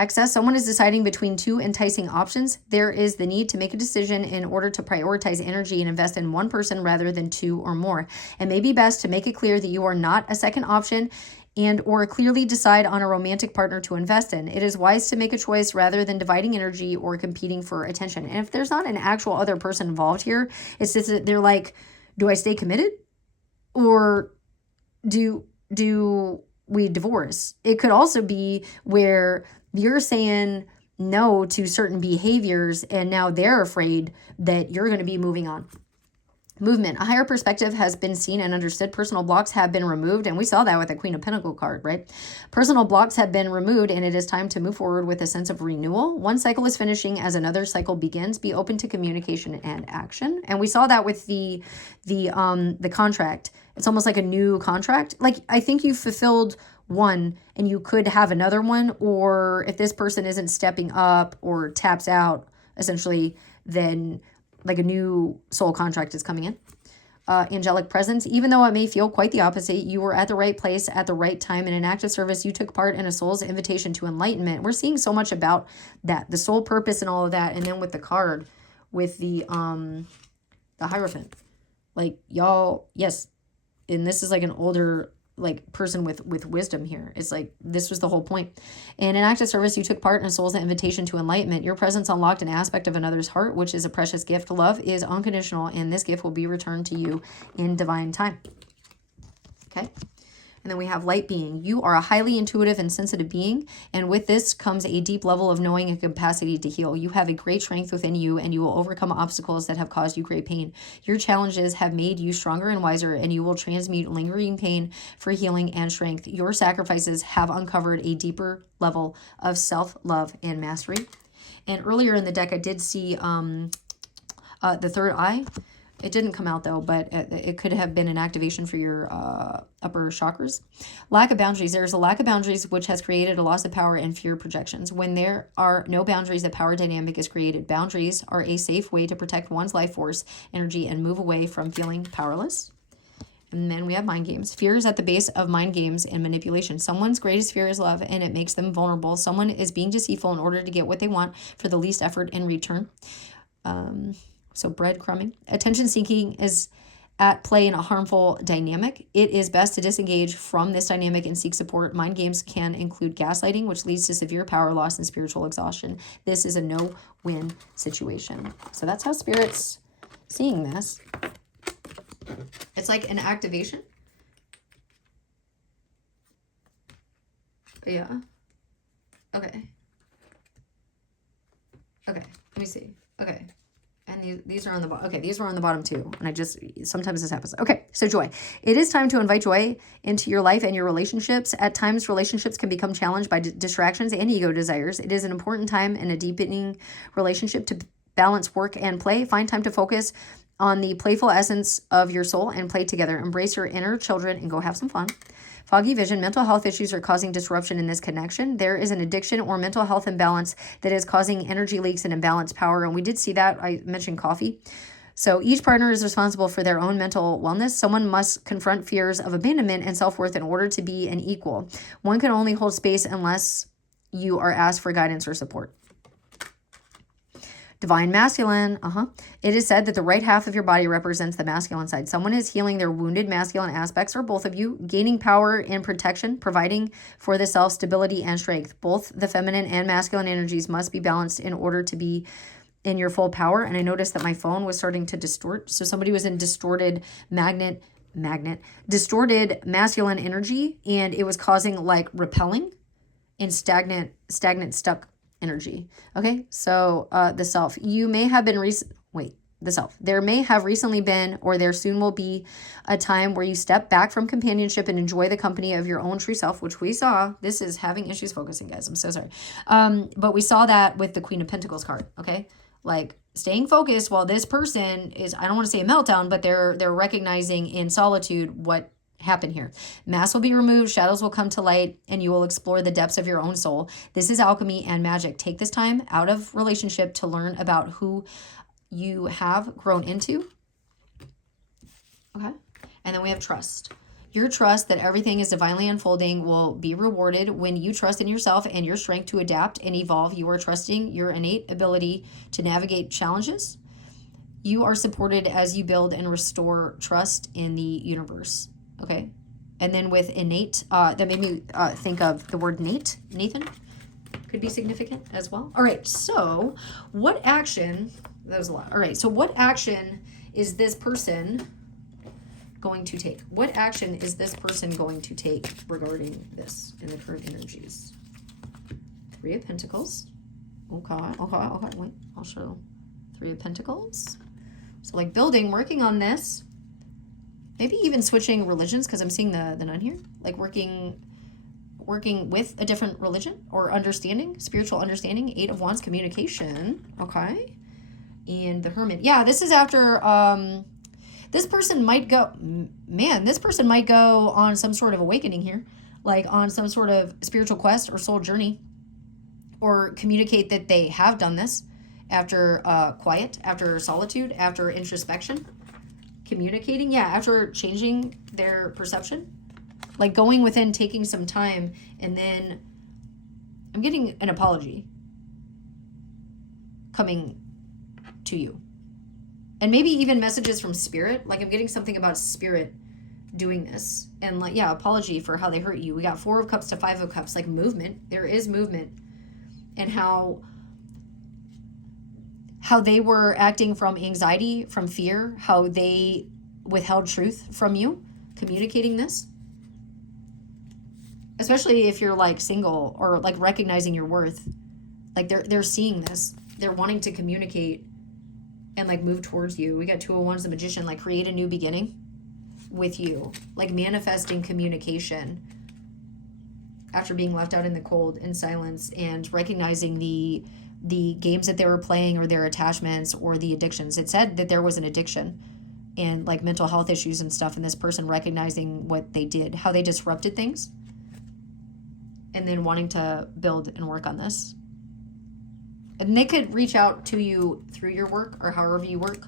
Excess, someone is deciding between two enticing options. There is the need to make a decision in order to prioritize energy and invest in one person rather than two or more. It may be best to make it clear that you are not a second option and or clearly decide on a romantic partner to invest in. It is wise to make a choice rather than dividing energy or competing for attention. And if there's not an actual other person involved here, it's just that they're like, do I stay committed or do we divorce? It could also be where you're saying no to certain behaviors and now they're afraid that you're going to be moving on. Movement. A higher perspective has been seen and understood. Personal blocks have been removed. And we saw that with the Queen of Pentacles card, right? Personal blocks have been removed and it is time to move forward with a sense of renewal. One cycle is finishing as another cycle begins. Be open to communication and action. And we saw that with the contract. It's almost like a new contract. Like, I think you fulfilled one and you could have another one, or if this person isn't stepping up or taps out, essentially, then like a new soul contract is coming in. Angelic presence, even though it may feel quite the opposite, you were at the right place at the right time in an act of service. You took part in a soul's invitation to enlightenment. We're seeing so much about that, the soul purpose and all of that. And then with the card, with the Hierophant, like y'all, yes. And this is like an older like person with wisdom here. It's like, this was the whole point. In an act of service, you took part in a soul's invitation to enlightenment. Your presence unlocked an aspect of another's heart, which is a precious gift. Love is unconditional, and this gift will be returned to you in divine time. Okay. And then we have light being. You are a highly intuitive and sensitive being, and with this comes a deep level of knowing and capacity to heal. You have a great strength within you, and you will overcome obstacles that have caused you great pain. Your challenges have made you stronger and wiser, and you will transmute lingering pain for healing and strength. Your sacrifices have uncovered a deeper level of self-love and mastery. And earlier in the deck, I did see the third eye. It didn't come out though, but it could have been an activation for your upper chakras. Lack of boundaries. There's a lack of boundaries which has created a loss of power and fear projections. When there are no boundaries, the power dynamic is created. Boundaries are a safe way to protect one's life force, energy, and move away from feeling powerless. And then we have mind games. Fear is at the base of mind games and manipulation. Someone's greatest fear is love, and it makes them vulnerable. Someone is being deceitful in order to get what they want for the least effort in return. So breadcrumbing. Attention seeking is at play in a harmful dynamic. It is best to disengage from this dynamic and seek support. Mind games can include gaslighting, which leads to severe power loss and spiritual exhaustion. This is a no-win situation. So that's how Spirit's seeing this. It's like an activation. Yeah. Okay. Okay. Let me see. Okay. And these are on the bottom. Okay, these were on the bottom too. And sometimes this happens. Okay, so joy. It is time to invite joy into your life and your relationships. At times, relationships can become challenged by distractions and ego desires. It is an important time in a deepening relationship to balance work and play. Find time to focus on the playful essence of your soul and play together. Embrace your inner children and go have some fun. Foggy vision, mental health issues are causing disruption in this connection. There is an addiction or mental health imbalance that is causing energy leaks and imbalanced power. And we did see that. I mentioned coffee. So each partner is responsible for their own mental wellness. Someone must confront fears of abandonment and self-worth in order to be an equal. One can only hold space unless you are asked for guidance or support. Divine masculine. It is said that the right half of your body represents the masculine side. Someone is healing their wounded masculine aspects, or both of you, gaining power and protection, providing for the self stability and strength. Both the feminine and masculine energies must be balanced in order to be in your full power. And I noticed that my phone was starting to distort. So somebody was in distorted distorted masculine energy, and it was causing like repelling and stagnant stuck energy. Okay, so the self. You may have been the self. There may have recently been, or there soon will be, a time where you step back from companionship and enjoy the company of your own true self, which we saw. This is having issues focusing, guys. I'm so sorry. But we saw that with the Queen of Pentacles card. Okay, like staying focused while this person is, I don't want to say a meltdown, but they're recognizing in solitude what happen here. Masks will be removed, shadows will come to light, and you will explore the depths of your own soul. This is alchemy and magic. Take this time out of relationship to learn about who you have grown into. Okay. And then we have trust. Your trust that everything is divinely unfolding will be rewarded when you trust in yourself and your strength to adapt and evolve. You are trusting your innate ability to navigate challenges. You are supported as you build and restore trust in the universe. Okay. And then with innate, that made me think of the word Nathan could be significant as well. All right. So what action, that was a lot. All right. So what action is this person going to take? What action is this person going to take regarding this in the current energies? 3 of Pentacles. Okay. Wait, I'll show 3 of Pentacles. So like building, working on this. Maybe even switching religions, because I'm seeing the nun here. Like working with a different religion or understanding, spiritual understanding. 8 of Wands, communication. Okay. And the Hermit. Yeah, this is after, this person might go on some sort of awakening here. Like on some sort of spiritual quest or soul journey. Or communicate that they have done this after quiet, after solitude, after introspection. Communicating, yeah, after changing their perception, like going within, taking some time, and then I'm getting an apology coming to you, and maybe even messages from spirit. Like I'm getting something about spirit doing this, and like, yeah, apology for how they hurt you. We got 4 of Cups to 5 of Cups, like movement. There is movement, and how they were acting from anxiety, from fear, how they withheld truth from you, communicating this. Especially if you're like single or like recognizing your worth. Like they're seeing this. They're wanting to communicate and like move towards you. We got 2 of Wands, the Magician, like create a new beginning with you. Like manifesting communication after being left out in the cold in silence and recognizing the games that they were playing or their attachments or the addictions. It said that there was an addiction and like mental health issues and stuff, and this person recognizing what they did, how they disrupted things, and then wanting to build and work on this. And they could reach out to you through your work or however you work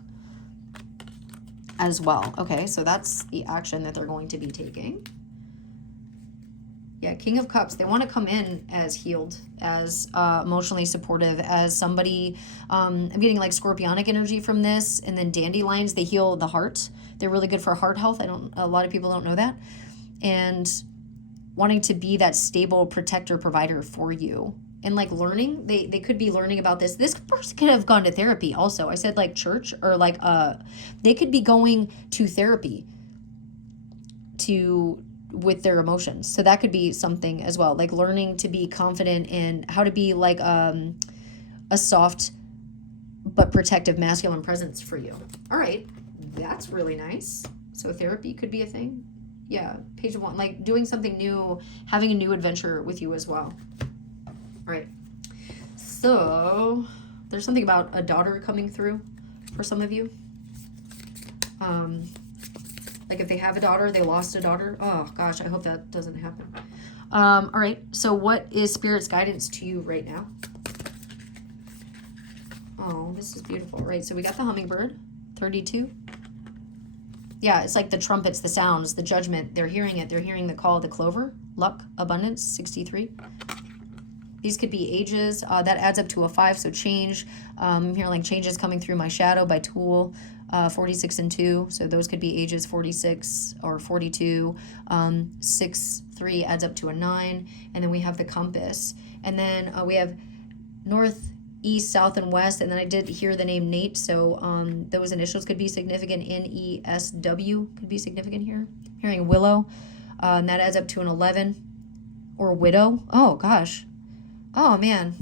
as well. Okay, so that's the action that they're going to be taking. Yeah, King of Cups, they want to come in as healed, as emotionally supportive, as somebody, I'm getting like scorpionic energy from this, and then dandelions, they heal the heart. They're really good for heart health. A lot of people don't know that. And wanting to be that stable protector, provider for you. And like learning, they could be learning about this. This person could have gone to therapy also. I said like church, or like, they could be going to therapy with their emotions. So that could be something as well, like learning to be confident in how to be like a soft but protective masculine presence for you. All right, that's really nice. So therapy could be a thing. Yeah, Page of Wands, like doing something new, having a new adventure with you as well. All right, so there's something about a daughter coming through for some of you. Like if they have a daughter, they lost a daughter. Oh gosh, I hope that doesn't happen. All right, so what is Spirit's guidance to you right now? Oh, this is beautiful. Right, so we got the hummingbird, 32. Yeah, it's like the trumpets, the sounds, the judgment. They're hearing it. They're hearing the call of the clover. Luck, abundance, 63. These could be ages. That adds up to a 5, so change. I'm hearing like changes coming through my shadow by Tool, 46 and 2. So those could be ages 46 or 42. 6, 3 adds up to a 9. And then we have the compass. And then we have north, east, south, and west. And then I did hear the name Nate. So those initials could be significant. NESW could be significant here. Hearing willow. And that adds up to an 11. Or widow. Oh, gosh. Oh, man.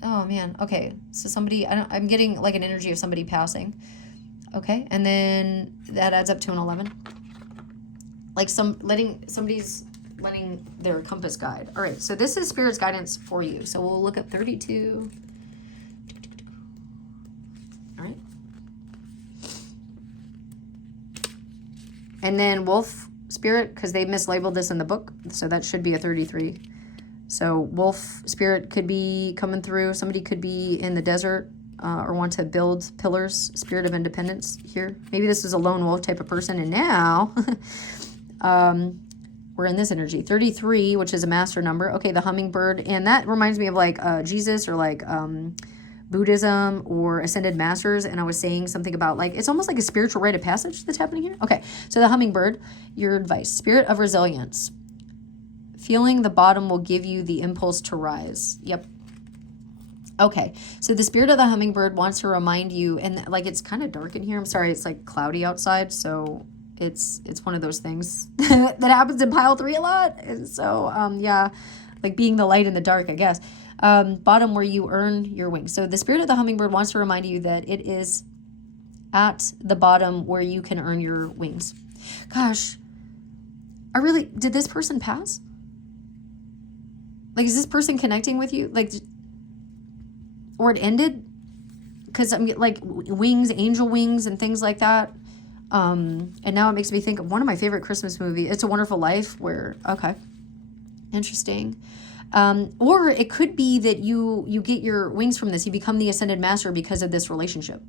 Oh, man. Okay. So somebody, I'm getting like an energy of somebody passing. Okay. And then that adds up to an 11. Like somebody's letting their compass guide. All right. So this is Spirit's guidance for you. So we'll look at 32. All right. And then Wolf Spirit, because they mislabeled this in the book. So that should be a 33. So Wolf Spirit could be coming through. Somebody could be in the desert or want to build pillars. Spirit of independence here. Maybe this is a lone wolf type of person. And now we're in this energy. 33, which is a master number. Okay, the hummingbird. And that reminds me of like Jesus or like Buddhism or ascended masters. And I was saying something about like, it's almost like a spiritual rite of passage that's happening here. Okay, so the hummingbird, your advice. Spirit of resilience. Feeling the bottom will give you the impulse to rise. Yep. Okay. So the spirit of the hummingbird wants to remind you, and like it's kind of dark in here. I'm sorry, it's like cloudy outside, so it's one of those things that happens in pile 3 a lot. And so yeah, like being the light in the dark, I guess. Bottom where you earn your wings. So the spirit of the hummingbird wants to remind you that it is at the bottom where you can earn your wings. Gosh, did this person pass? Like, is this person connecting with you? Like, or it ended? Because I'm like wings, angel wings and things like that. And now it makes me think of one of my favorite Christmas movies, It's a Wonderful Life, where, okay, interesting. Or it could be that you get your wings from this. You become the ascended master because of this relationship.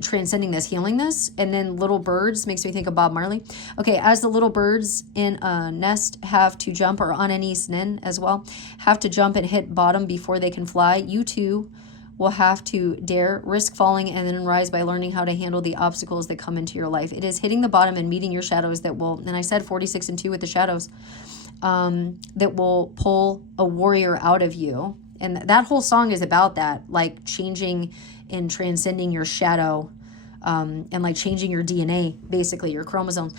Transcending this, healing this. And then little birds makes me think of Bob Marley. Okay, as the little birds in a nest have to jump, or on any snin as well, have to jump and hit bottom before they can fly, you too will have to dare, risk falling, and then rise by learning how to handle the obstacles that come into your life. It is hitting the bottom and meeting your shadows that will, and I said 46 and 2 with the shadows, that will pull a warrior out of you. And that whole song is about that, like changing and transcending your shadow, and like changing your DNA, basically your chromosomes.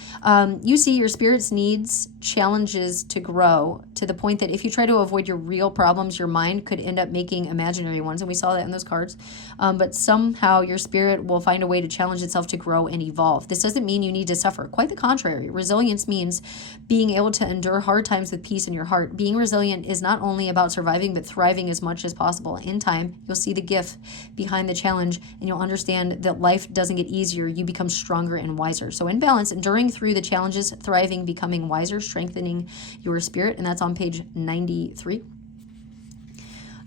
You see, your spirit's needs challenges to grow to the point that if you try to avoid your real problems, your mind could end up making imaginary ones. And we saw that in those cards. But somehow your spirit will find a way to challenge itself to grow and evolve. This doesn't mean you need to suffer. Quite the contrary. Resilience means being able to endure hard times with peace in your heart. Being resilient is not only about surviving, but thriving as much as possible. In time, you'll see the gift behind the challenge, and you'll understand that life doesn't get easier. You become stronger and wiser. So in balance, enduring through the challenges, thriving, becoming wiser, strengthening your spirit. And that's on page 93.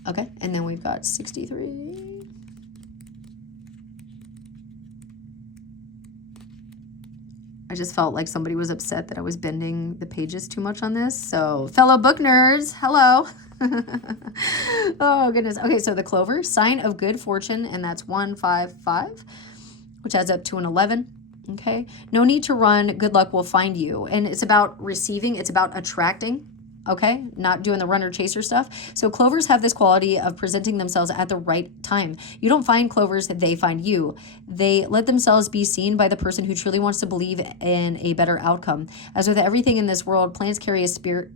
Okay, and then we've got 63. I just felt like somebody was upset that I was bending the pages too much on this. So fellow book nerds, hello. Oh, goodness. Okay, so the clover, sign of good fortune, and that's 155, which adds up to an 11. Okay, no need to run. Good luck will find you. And it's about receiving. It's about attracting. Okay, not doing the runner chaser stuff. So clovers have this quality of presenting themselves at the right time. You don't find clovers, they find you. They let themselves be seen by the person who truly wants to believe in a better outcome. As with everything in this world, plants carry a spirit.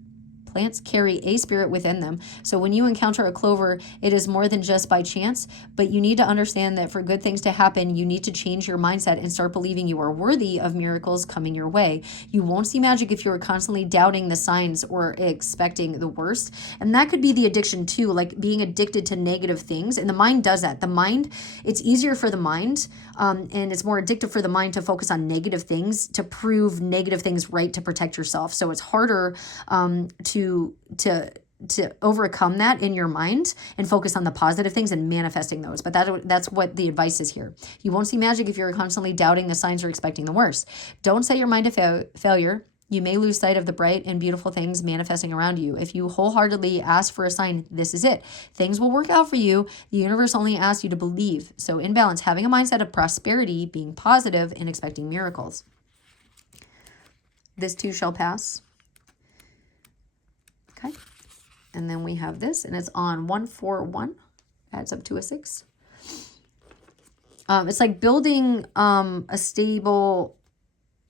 plants carry a spirit within them. So when you encounter a clover, it is more than just by chance, but you need to understand that for good things to happen, you need to change your mindset and start believing you are worthy of miracles coming your way. You won't see magic if you are constantly doubting the signs or expecting the worst. And that could be the addiction too, like being addicted to negative things. And the mind does that. The mind, it's easier for the mind, and it's more addictive for the mind to focus on negative things, to prove negative things right, to protect yourself. So it's harder to overcome that in your mind and focus on the positive things and manifesting those. But that's what the advice is here. You won't see magic if you're constantly doubting the signs or expecting the worst. Don't set your mind to failure. You may lose sight of the bright and beautiful things manifesting around you. If you wholeheartedly ask for a sign, this is it. Things will work out for you. The universe only asks you to believe. So in balance, having a mindset of prosperity, being positive, and expecting miracles. This too shall pass. Okay. And then we have this, and it's on 141. Adds up to a 6. It's like building a stable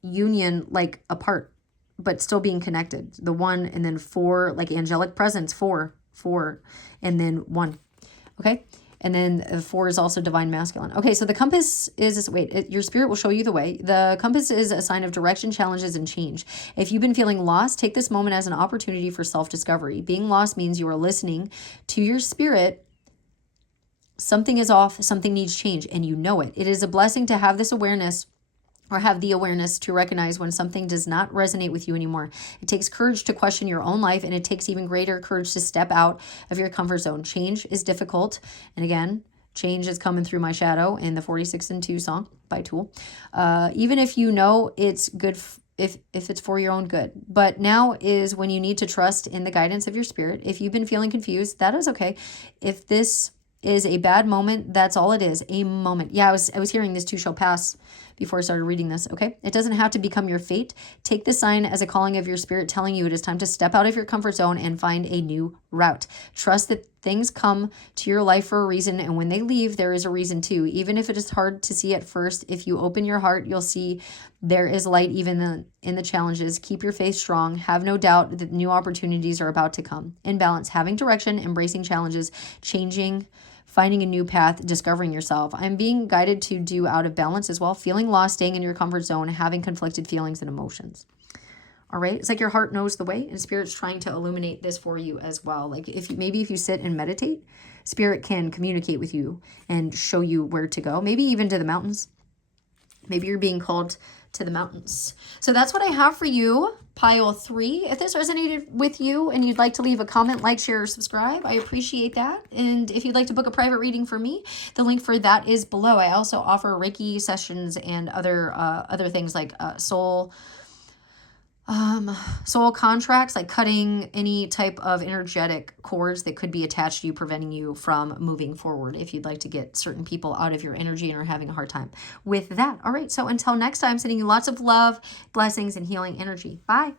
union, like apart, but still being connected. The 1 and then 4, like angelic presence, 4, and then 1. Okay. And then 4 is also divine masculine. Okay, so the compass is, your spirit will show you the way. The compass is a sign of direction, challenges, and change. If you've been feeling lost, take this moment as an opportunity for self-discovery. Being lost means you are listening to your spirit. Something is off, something needs change, and you know it. It is a blessing to have this awareness, or have the awareness to recognize when something does not resonate with you anymore. It takes courage to question your own life, and it takes even greater courage to step out of your comfort zone. Change is difficult. And again, change is coming through my shadow in the 46 and 2 song by Tool. Even if you know it's good, if it's for your own good. But now is when you need to trust in the guidance of your spirit. If you've been feeling confused, that is okay. If this is a bad moment, that's all it is, a moment. Yeah, I was hearing this too shall pass before I started reading this, okay? It doesn't have to become your fate. Take this sign as a calling of your spirit telling you it is time to step out of your comfort zone and find a new route. Trust that things come to your life for a reason, and when they leave, there is a reason too. Even if it is hard to see at first, if you open your heart, you'll see there is light even in the challenges. Keep your faith strong. Have no doubt that new opportunities are about to come. In balance, having direction, embracing challenges, changing, finding a new path, discovering yourself. I'm being guided to do out of balance as well, feeling lost, staying in your comfort zone, having conflicted feelings and emotions. All right, it's like your heart knows the way, and Spirit's trying to illuminate this for you as well. Like if you sit and meditate, Spirit can communicate with you and show you where to go, maybe even to the mountains. Maybe you're being called to the mountains. So that's what I have for you, pile 3. If this resonated with you and you'd like to leave a comment, like, share, or subscribe, I appreciate that. And if you'd like to book a private reading for me, the link for that is below. I also offer Reiki sessions and other things like soul contracts, like cutting any type of energetic cords that could be attached to you, preventing you from moving forward if you'd like to get certain people out of your energy and are having a hard time with that. All right, so until next time, sending you lots of love, blessings, and healing energy. Bye.